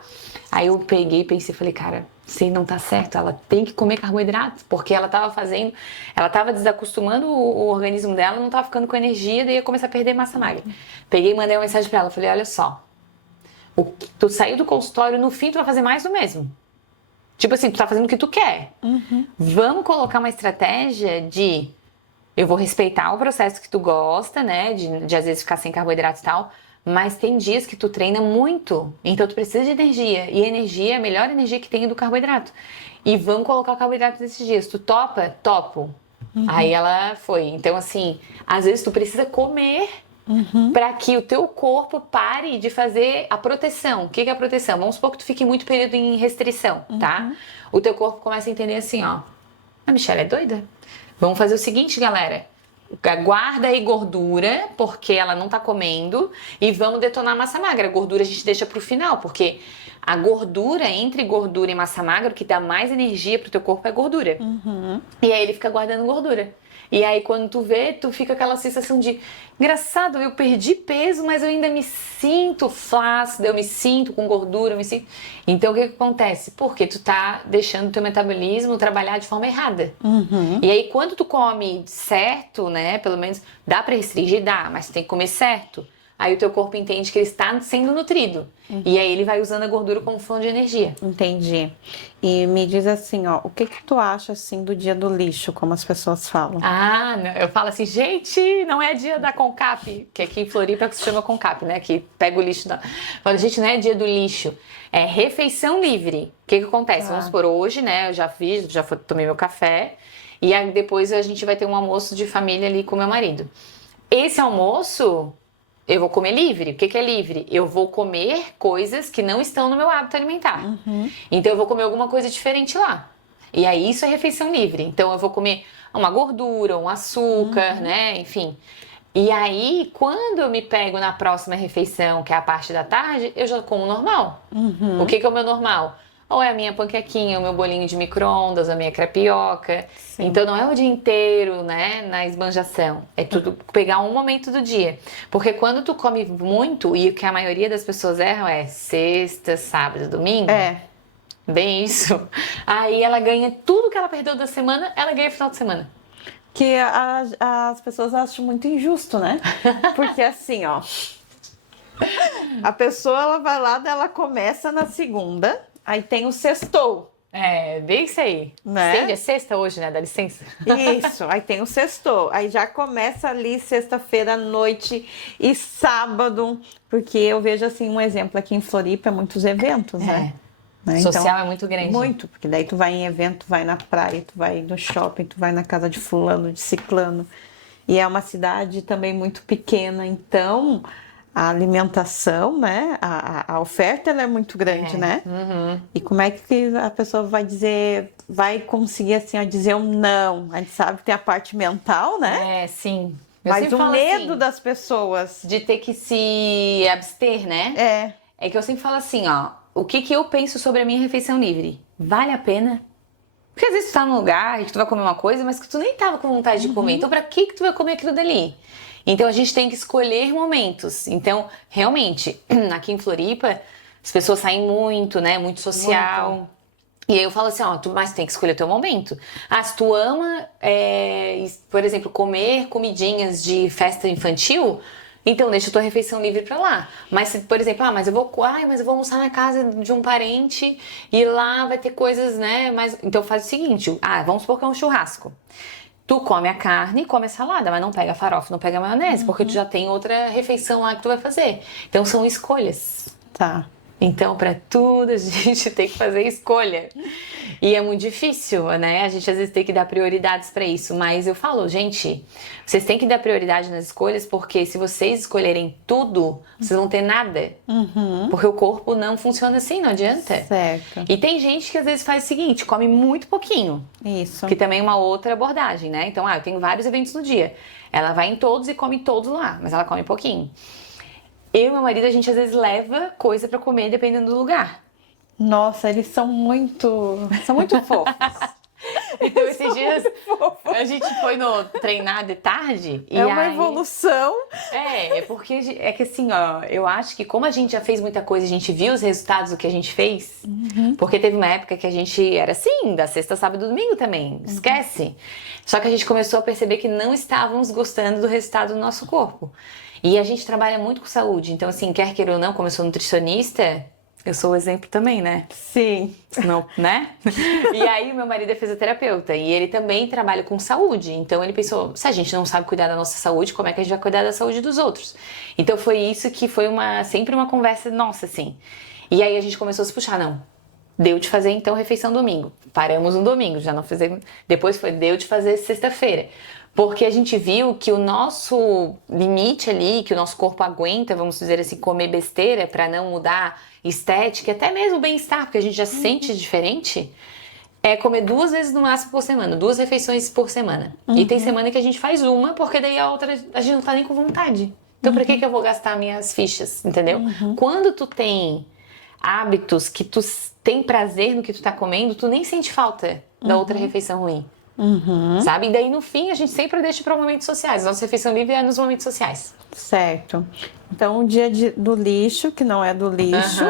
Aí eu peguei e pensei, falei, cara, se não tá certo, ela tem que comer carboidrato, porque ela tava desacostumando o organismo dela, não tava ficando com energia, daí ia começar a perder massa magra. Peguei e mandei uma mensagem pra ela, falei, olha só, tu saiu do consultório, no fim tu vai fazer mais do mesmo. Tipo assim, tu tá fazendo o que tu quer. Vamos colocar uma estratégia de... Eu vou respeitar o processo que tu gosta, né? De às vezes ficar sem carboidrato e tal. Mas tem dias que tu treina muito. Então tu precisa de energia. E energia é a melhor energia que tem do carboidrato. E vamos colocar o carboidrato nesses dias. Tu topa? Topo. Aí ela foi. Então assim, às vezes tu precisa comer para que o teu corpo pare de fazer a proteção. O que é a proteção? Vamos supor que tu fique muito período em restrição, tá? O teu corpo começa a entender assim, ó. A Michelle é doida? Vamos fazer o seguinte, galera. Guarda aí gordura, porque ela não tá comendo, e vamos detonar a massa magra. A gordura a gente deixa pro final, porque a gordura, entre gordura e massa magra, o que dá mais energia pro teu corpo é gordura. E aí ele fica guardando gordura. E aí quando tu vê, tu fica aquela sensação de engraçado, eu perdi peso, mas eu ainda me sinto flácida, eu me sinto com gordura, eu me sinto... Então o que acontece? Porque tu tá deixando o teu metabolismo trabalhar de forma errada. E aí quando tu come certo, né, pelo menos dá pra restringir, dá, mas tu tem que comer certo. aí o teu corpo entende que ele está sendo nutrido. E aí ele vai usando a gordura como fonte de energia. Entendi. E me diz assim, ó, o que que tu acha, assim, do dia do lixo, como as pessoas falam? Ah, não, eu falo assim, gente, não é dia da Concap, que aqui em Floripa se chama Concap, né? Que pega o lixo da... Fala, gente, não é dia do lixo, é refeição livre. O que que acontece? Vamos por hoje, né? Eu já fiz, tomei meu café, e aí depois a gente vai ter um almoço de família ali com meu marido. Esse almoço... eu vou comer livre. O que que é livre? Eu vou comer coisas que não estão no meu hábito alimentar. Então eu vou comer alguma coisa diferente lá. E aí isso é refeição livre. Então eu vou comer uma gordura, um açúcar, né? Enfim. E aí, quando eu me pego na próxima refeição, que é a parte da tarde, eu já como normal. O que que é o meu normal? Ou é a minha panquequinha, o meu bolinho de micro-ondas, a minha crepioca. Sim. Então não é o dia inteiro, né, na esbanjação. É tudo pegar um momento do dia. Porque quando tu come muito, e o que a maioria das pessoas erram é sexta, sábado, domingo. É, Bem isso. Aí ela ganha tudo que ela perdeu da semana, ela ganha no final de semana. que as pessoas acham muito injusto, né? Porque assim, ó, a pessoa, ela vai lá, ela começa na segunda, aí tem o sextou. É, bem isso aí. Né? É sexta hoje, né? Dá licença. Isso, aí tem o sextou. Aí já começa ali sexta-feira à noite e sábado, porque eu vejo assim um exemplo aqui em Floripa, muitos eventos, né? Né? Social Então, é muito grande. muito, porque daí tu vai em evento, tu vai na praia, tu vai no shopping, tu vai na casa de fulano, de ciclano. E é uma cidade também muito pequena, então a alimentação, né? A oferta ela é muito grande, né? E como é que a pessoa vai dizer, vai conseguir assim, a dizer um não? A gente sabe que tem a parte mental, né? É, sim. Eu Mas sempre o falo medo assim, das pessoas. de ter que se abster, né? É que eu sempre falo assim, ó, o que que eu penso sobre a minha refeição livre? Vale a pena? Porque às vezes tu tá num lugar e que tu vai comer uma coisa, mas que tu nem tava com vontade de comer. Então pra que que tu vai comer aquilo dali? Então a gente tem que escolher momentos. Então, realmente, aqui em Floripa, as pessoas saem muito, né? Muito social. Muito. E aí eu falo assim, ó, mas tu tem que escolher o teu momento. Ah, se tu ama, por exemplo, comer comidinhas de festa infantil, então deixa a tua refeição livre pra lá. Mas se, por exemplo, mas eu vou almoçar na casa de um parente e lá vai ter coisas, né? Mas então faz o seguinte, vamos supor que é um churrasco. Tu come a carne, come a salada, mas não pega a farofa, não pega a maionese, porque tu já tem outra refeição lá que tu vai fazer. Então são escolhas. Tá. Então, para tudo, a gente tem que fazer escolha. E é muito difícil, né? A gente às vezes tem que dar prioridades para isso. Mas eu falo, gente, vocês têm que dar prioridade nas escolhas, porque se vocês escolherem tudo, vocês vão ter nada. Porque o corpo não funciona assim, não adianta. Certo. E tem gente que às vezes faz o seguinte, come muito pouquinho. Isso. Que também é uma outra abordagem, né? Então, eu tenho vários eventos no dia. Ela vai em todos e come todos lá, mas ela come pouquinho. Eu e meu marido, a gente às vezes leva coisa pra comer dependendo do lugar. Nossa, eles são muito fofos. Então esses dias a gente foi no treinar de tarde. É uma evolução. É porque é que assim, ó, eu acho que como a gente já fez muita coisa, a gente viu os resultados do que a gente fez. Porque teve uma época que a gente era assim, da sexta, sábado e domingo também, esquece. Só que a gente começou a perceber que não estávamos gostando do resultado do nosso corpo. E a gente trabalha muito com saúde, então assim, quer queira ou não, como eu sou nutricionista, eu sou o exemplo também, né? Sim. Não, né? E aí meu marido é fisioterapeuta e ele também trabalha com saúde. Então ele pensou, se a gente não sabe cuidar da nossa saúde, como é que a gente vai cuidar da saúde dos outros? Então foi isso que foi sempre uma conversa nossa, assim. E aí a gente começou a se puxar, não. Deu de fazer então refeição domingo. Paramos no domingo, já não fizemos. Depois deu de fazer sexta-feira. Porque a gente viu que o nosso limite ali, que o nosso corpo aguenta, vamos dizer assim, comer besteira para não mudar estética, até mesmo bem-estar, porque a gente já se sente diferente, é comer 2 vezes no máximo por semana, 2 refeições por semana. E tem semana que a gente faz uma, porque daí a outra a gente não tá nem com vontade. Então pra que eu vou gastar minhas fichas, entendeu? Quando tu tem hábitos que tu tem prazer no que tu tá comendo, tu nem sente falta da outra refeição ruim. Sabe? E daí no fim a gente sempre deixa para momentos sociais. Nossa refeição livre é nos momentos sociais. Certo. Então o dia do lixo, que não é do lixo,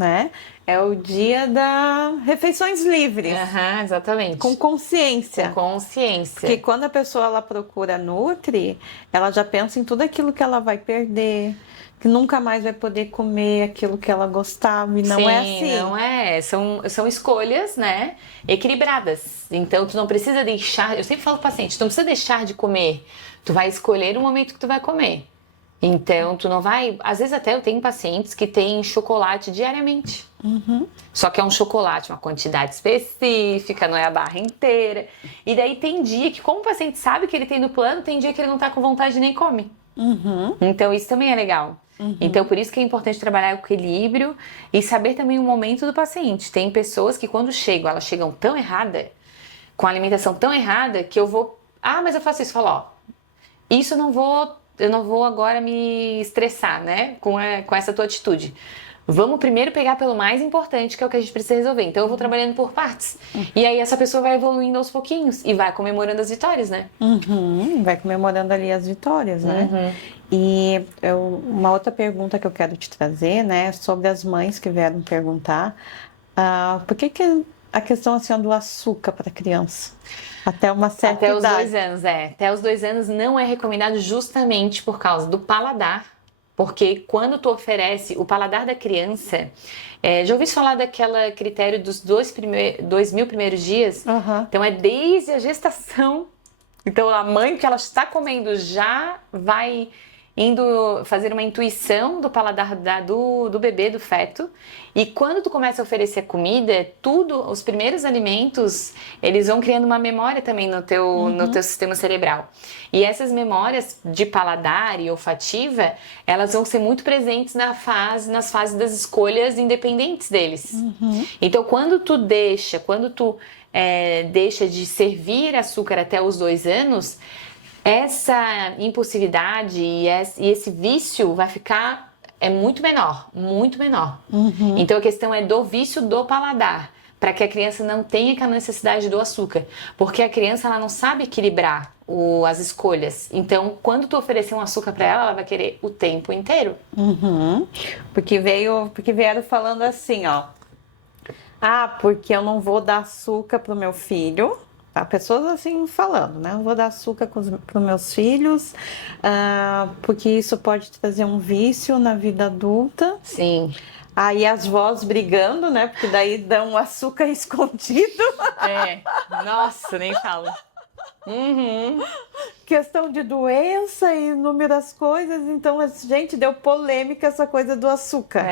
né? É o dia das refeições livres, Aham, exatamente. com consciência. Com consciência. Porque quando a pessoa ela procura Nutri, ela já pensa em tudo aquilo que ela vai perder, que nunca mais vai poder comer aquilo que ela gostava, e não Sim, é assim. não é. São escolhas, né, equilibradas. Então, tu não precisa deixar... Eu sempre falo pro paciente, tu não precisa deixar de comer. Tu vai escolher o momento que tu vai comer. Então, tu não vai... Às vezes até eu tenho pacientes que têm chocolate diariamente. Só que é um chocolate, uma quantidade específica, não é a barra inteira. E daí tem dia que, como o paciente sabe que ele tem no plano, tem dia que ele não tá com vontade e nem come. Então, isso também é legal. Então, por isso que é importante trabalhar o equilíbrio e saber também o momento do paciente. Tem pessoas que quando chegam, elas chegam tão errada, com a alimentação tão errada, que eu vou... Ah, mas eu faço isso. Eu falo, ó, isso eu não vou agora me estressar, né, com essa tua atitude. Vamos primeiro pegar pelo mais importante, que é o que a gente precisa resolver. Então eu vou trabalhando por partes. E aí essa pessoa vai evoluindo aos pouquinhos e vai comemorando as vitórias, né? Vai comemorando ali as vitórias, né? E uma outra pergunta que eu quero te trazer, né, sobre as mães que vieram perguntar, por que a questão assim do açúcar para criança? Até uma certa Até os idade. 2 anos, Até os 2 anos não é recomendado justamente por causa do paladar. Porque quando tu oferece o paladar da criança... já ouvi falar daquele critério dos 2.000 primeiros dias? Então é desde a gestação. Então a mãe que ela está comendo já vai indo fazer uma intuição do paladar do bebê, do feto. E quando tu começa a oferecer comida, os primeiros alimentos, eles vão criando uma memória também no teu sistema cerebral. E essas memórias de paladar e olfativa, elas vão ser muito presentes nas fases das escolhas independentes deles. Então quando tu deixa de servir açúcar até os 2 anos, essa impulsividade e esse vício vai ficar muito menor, muito menor. Então a questão é do vício do paladar, para que a criança não tenha aquela necessidade do açúcar, porque a criança ela não sabe equilibrar as escolhas. Então quando tu oferecer um açúcar para ela, ela vai querer o tempo inteiro. Porque vieram falando assim, ó, porque eu não vou dar açúcar pro meu filho. Tá? Pessoas assim falando, né? Eu vou dar açúcar para os meus filhos, porque isso pode trazer um vício na vida adulta. Sim. Aí as vós brigando, né? Porque daí dão açúcar escondido. Nossa, nem falo. Questão de doença e inúmeras coisas. Então, gente, deu polêmica essa coisa do açúcar.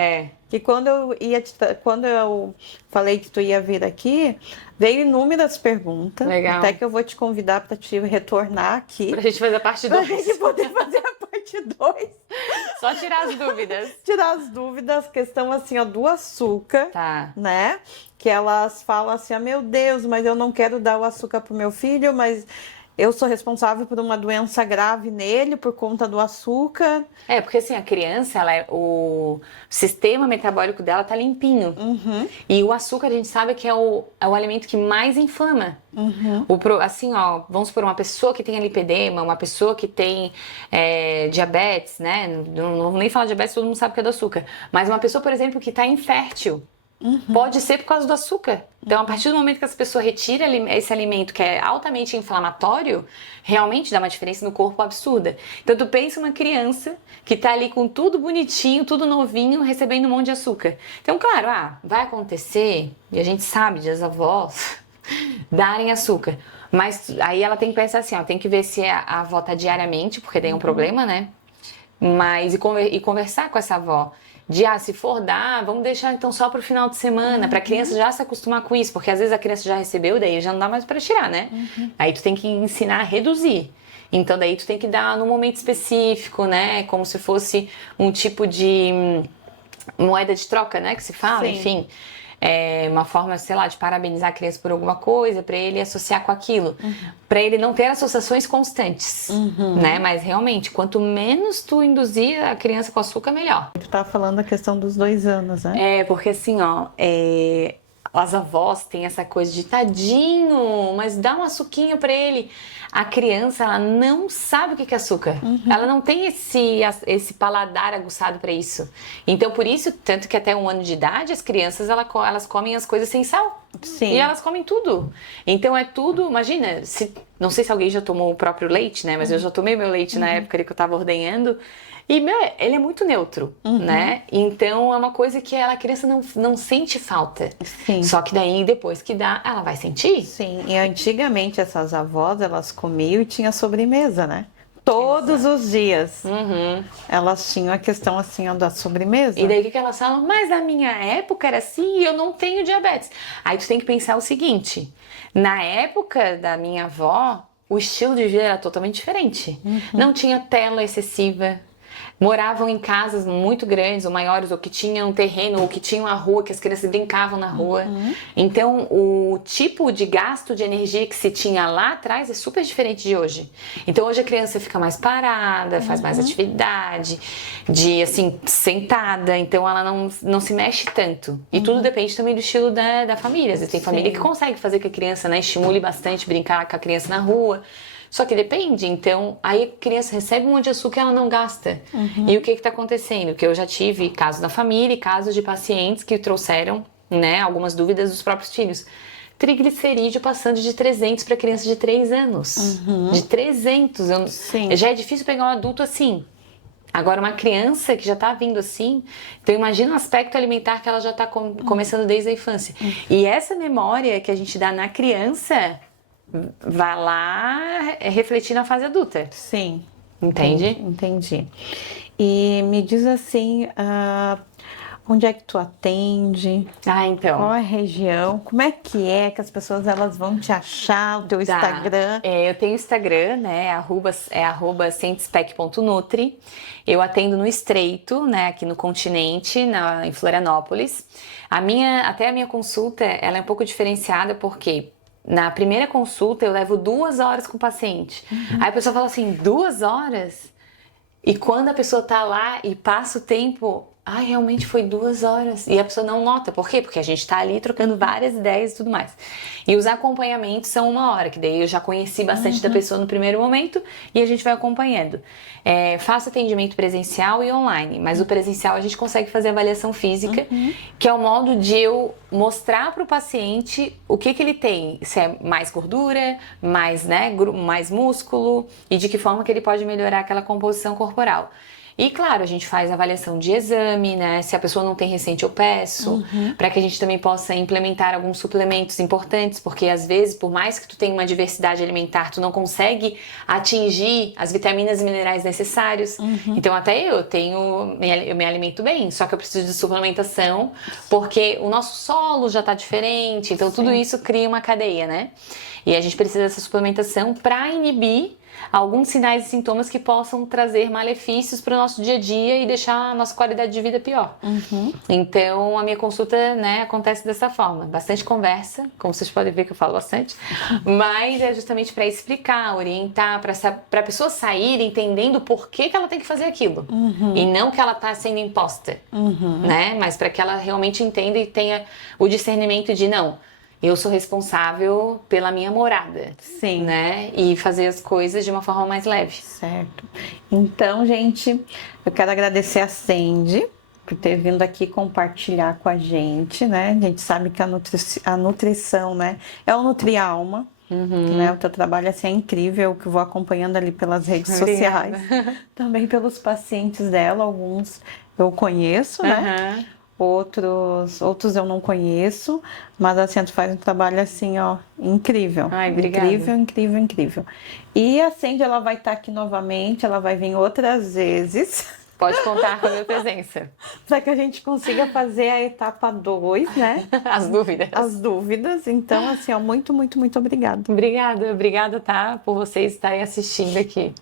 Que quando eu falei que tu ia vir aqui, veio inúmeras perguntas. Legal. Até que eu vou te convidar para te retornar aqui. Pra gente fazer a parte 2. Pra gente poder fazer a parte 2. Só tirar as dúvidas. Tirar as dúvidas, questão assim, ó, do açúcar. Tá. Né? Que elas falam assim, meu Deus, mas eu não quero dar o açúcar pro meu filho, mas eu sou responsável por uma doença grave nele por conta do açúcar. Porque assim, a criança, o sistema metabólico dela tá limpinho. E o açúcar a gente sabe que é o alimento que mais inflama. Assim, ó, vamos supor, uma pessoa que tem lipedema, uma pessoa que tem diabetes, né? Não vou nem falar de diabetes, todo mundo sabe que é do açúcar. Mas uma pessoa, por exemplo, que tá infértil, pode ser por causa do açúcar. Então, a partir do momento que essa pessoa retira esse alimento que é altamente inflamatório, realmente dá uma diferença no corpo absurda. Então, tu pensa uma criança que tá ali com tudo bonitinho, tudo novinho, recebendo um monte de açúcar. Então, claro, vai acontecer, e a gente sabe de as avós darem açúcar. Mas aí ela tem que pensar assim, tem que ver se a avó tá diariamente, porque tem um problema, né? Mas e conversar com essa avó. Se for dar, vamos deixar então só pro final de semana, pra criança já se acostumar com isso, porque às vezes a criança já recebeu, daí já não dá mais pra tirar, né? Aí tu tem que ensinar a reduzir. Então daí tu tem que dar num momento específico, né? Como se fosse um tipo de moeda de troca, né? Que se fala, Sim. Enfim. Uma forma, sei lá, de parabenizar a criança por alguma coisa, pra ele associar com aquilo. Pra ele não ter associações constantes, né? Mas realmente, quanto menos tu induzir a criança com açúcar, melhor. Tu tava falando a questão dos 2 anos, né? Porque assim, ó, as avós têm essa coisa de tadinho, mas dá um açuquinho pra ele. A criança, ela não sabe o que é açúcar. Ela não tem esse paladar aguçado pra isso. Então, por isso, tanto que até 1 ano de idade, as crianças, elas comem as coisas sem sal. Sim. E elas comem tudo. Então, é tudo... Imagina, não sei se alguém já tomou o próprio leite, né? Mas eu já tomei meu leite na época ali que eu tava ordenhando. E, ele é muito neutro, né? Então, é uma coisa que a criança não sente falta. Sim. Só que daí, depois que dá, ela vai sentir. Sim, e antigamente essas avós, elas comiam e tinha sobremesa, né? Todos os dias. Elas tinham a questão assim, ó, da sobremesa. E daí o que elas falam? Mas na minha época era assim e eu não tenho diabetes. Aí tu tem que pensar o seguinte, na época da minha avó, o estilo de vida era totalmente diferente. Não tinha tela excessiva. Moravam em casas muito grandes ou maiores, ou que tinham terreno, ou que tinham a rua, que as crianças brincavam na rua. Então, o tipo de gasto de energia que se tinha lá atrás é super diferente de hoje. Então, hoje a criança fica mais parada, faz mais atividade, assim, sentada. Então, ela não se mexe tanto. E tudo depende também do estilo da família. Às vezes tem família que consegue fazer que a criança, né, estimule bastante brincar com a criança na rua. Só que depende, então, aí a criança recebe um monte de açúcar e ela não gasta. E o que está acontecendo? Que eu já tive casos da família e casos de pacientes que trouxeram, né, algumas dúvidas dos próprios filhos. Triglicerídeo passando de 300 para criança de 3 anos. De 300. Já é difícil pegar um adulto assim. Agora, uma criança que já está vindo assim, então imagina o aspecto alimentar que ela já está começando desde a infância. E essa memória que a gente dá na criança... vai lá refletir na fase adulta. Sim. Entende? Entendi. E me diz assim, onde é que tu atende? Então. Qual é a região? Como é que as pessoas elas vão te achar, o teu Instagram? Eu tenho Instagram, né? @centspec.nutri. Eu atendo no Estreito, né? Aqui no continente, em Florianópolis. Até a minha consulta, ela é um pouco diferenciada porque... Na primeira consulta, eu levo 2 horas com o paciente. Aí a pessoa fala assim, 2 horas? E quando a pessoa tá lá e passa o tempo... realmente foi 2 horas. E a pessoa não nota. Por quê? Porque a gente tá ali trocando várias ideias e tudo mais. E os acompanhamentos são 1 hora, que daí eu já conheci bastante da pessoa no primeiro momento e a gente vai acompanhando. Faço atendimento presencial e online, mas o presencial a gente consegue fazer avaliação física, que é o modo de eu mostrar para o paciente o que ele tem. Se é mais gordura, mais músculo e de que forma que ele pode melhorar aquela composição corporal. E claro, a gente faz avaliação de exame, né? Se a pessoa não tem recente, eu peço, para que a gente também possa implementar alguns suplementos importantes, porque às vezes, por mais que tu tenha uma diversidade alimentar, tu não consegue atingir as vitaminas e minerais necessários. Então até eu me alimento bem, só que eu preciso de suplementação, porque o nosso solo já tá diferente, então tudo isso cria uma cadeia, né? E a gente precisa dessa suplementação para inibir alguns sinais e sintomas que possam trazer malefícios para o nosso dia a dia e deixar a nossa qualidade de vida pior. Então, a minha consulta, né, acontece dessa forma. Bastante conversa, como vocês podem ver que eu falo bastante, mas é justamente para explicar, orientar, para a pessoa sair entendendo por que ela tem que fazer aquilo. E não que ela está sendo imposta, né? Mas para que ela realmente entenda e tenha o discernimento de não... Eu sou responsável pela minha morada. Sim. Né? E fazer as coisas de uma forma mais leve. Certo. Então, gente, eu quero agradecer a Sandy por ter vindo aqui compartilhar com a gente, né? A gente sabe que a nutrição, né, é o Nutrialma. Né? O teu trabalho assim, é incrível, que eu vou acompanhando ali pelas redes sociais. Também pelos pacientes dela, alguns eu conheço, né? Outros eu não conheço, mas assim, tu faz um trabalho assim, ó, incrível. Obrigada. Incrível. E a Sandy, ela vai estar aqui novamente, ela vai vir outras vezes. Pode contar com a minha presença. Para que a gente consiga fazer a etapa 2, né? As dúvidas. Então, assim, ó, muito obrigada. Obrigada, tá? Por vocês estarem assistindo aqui.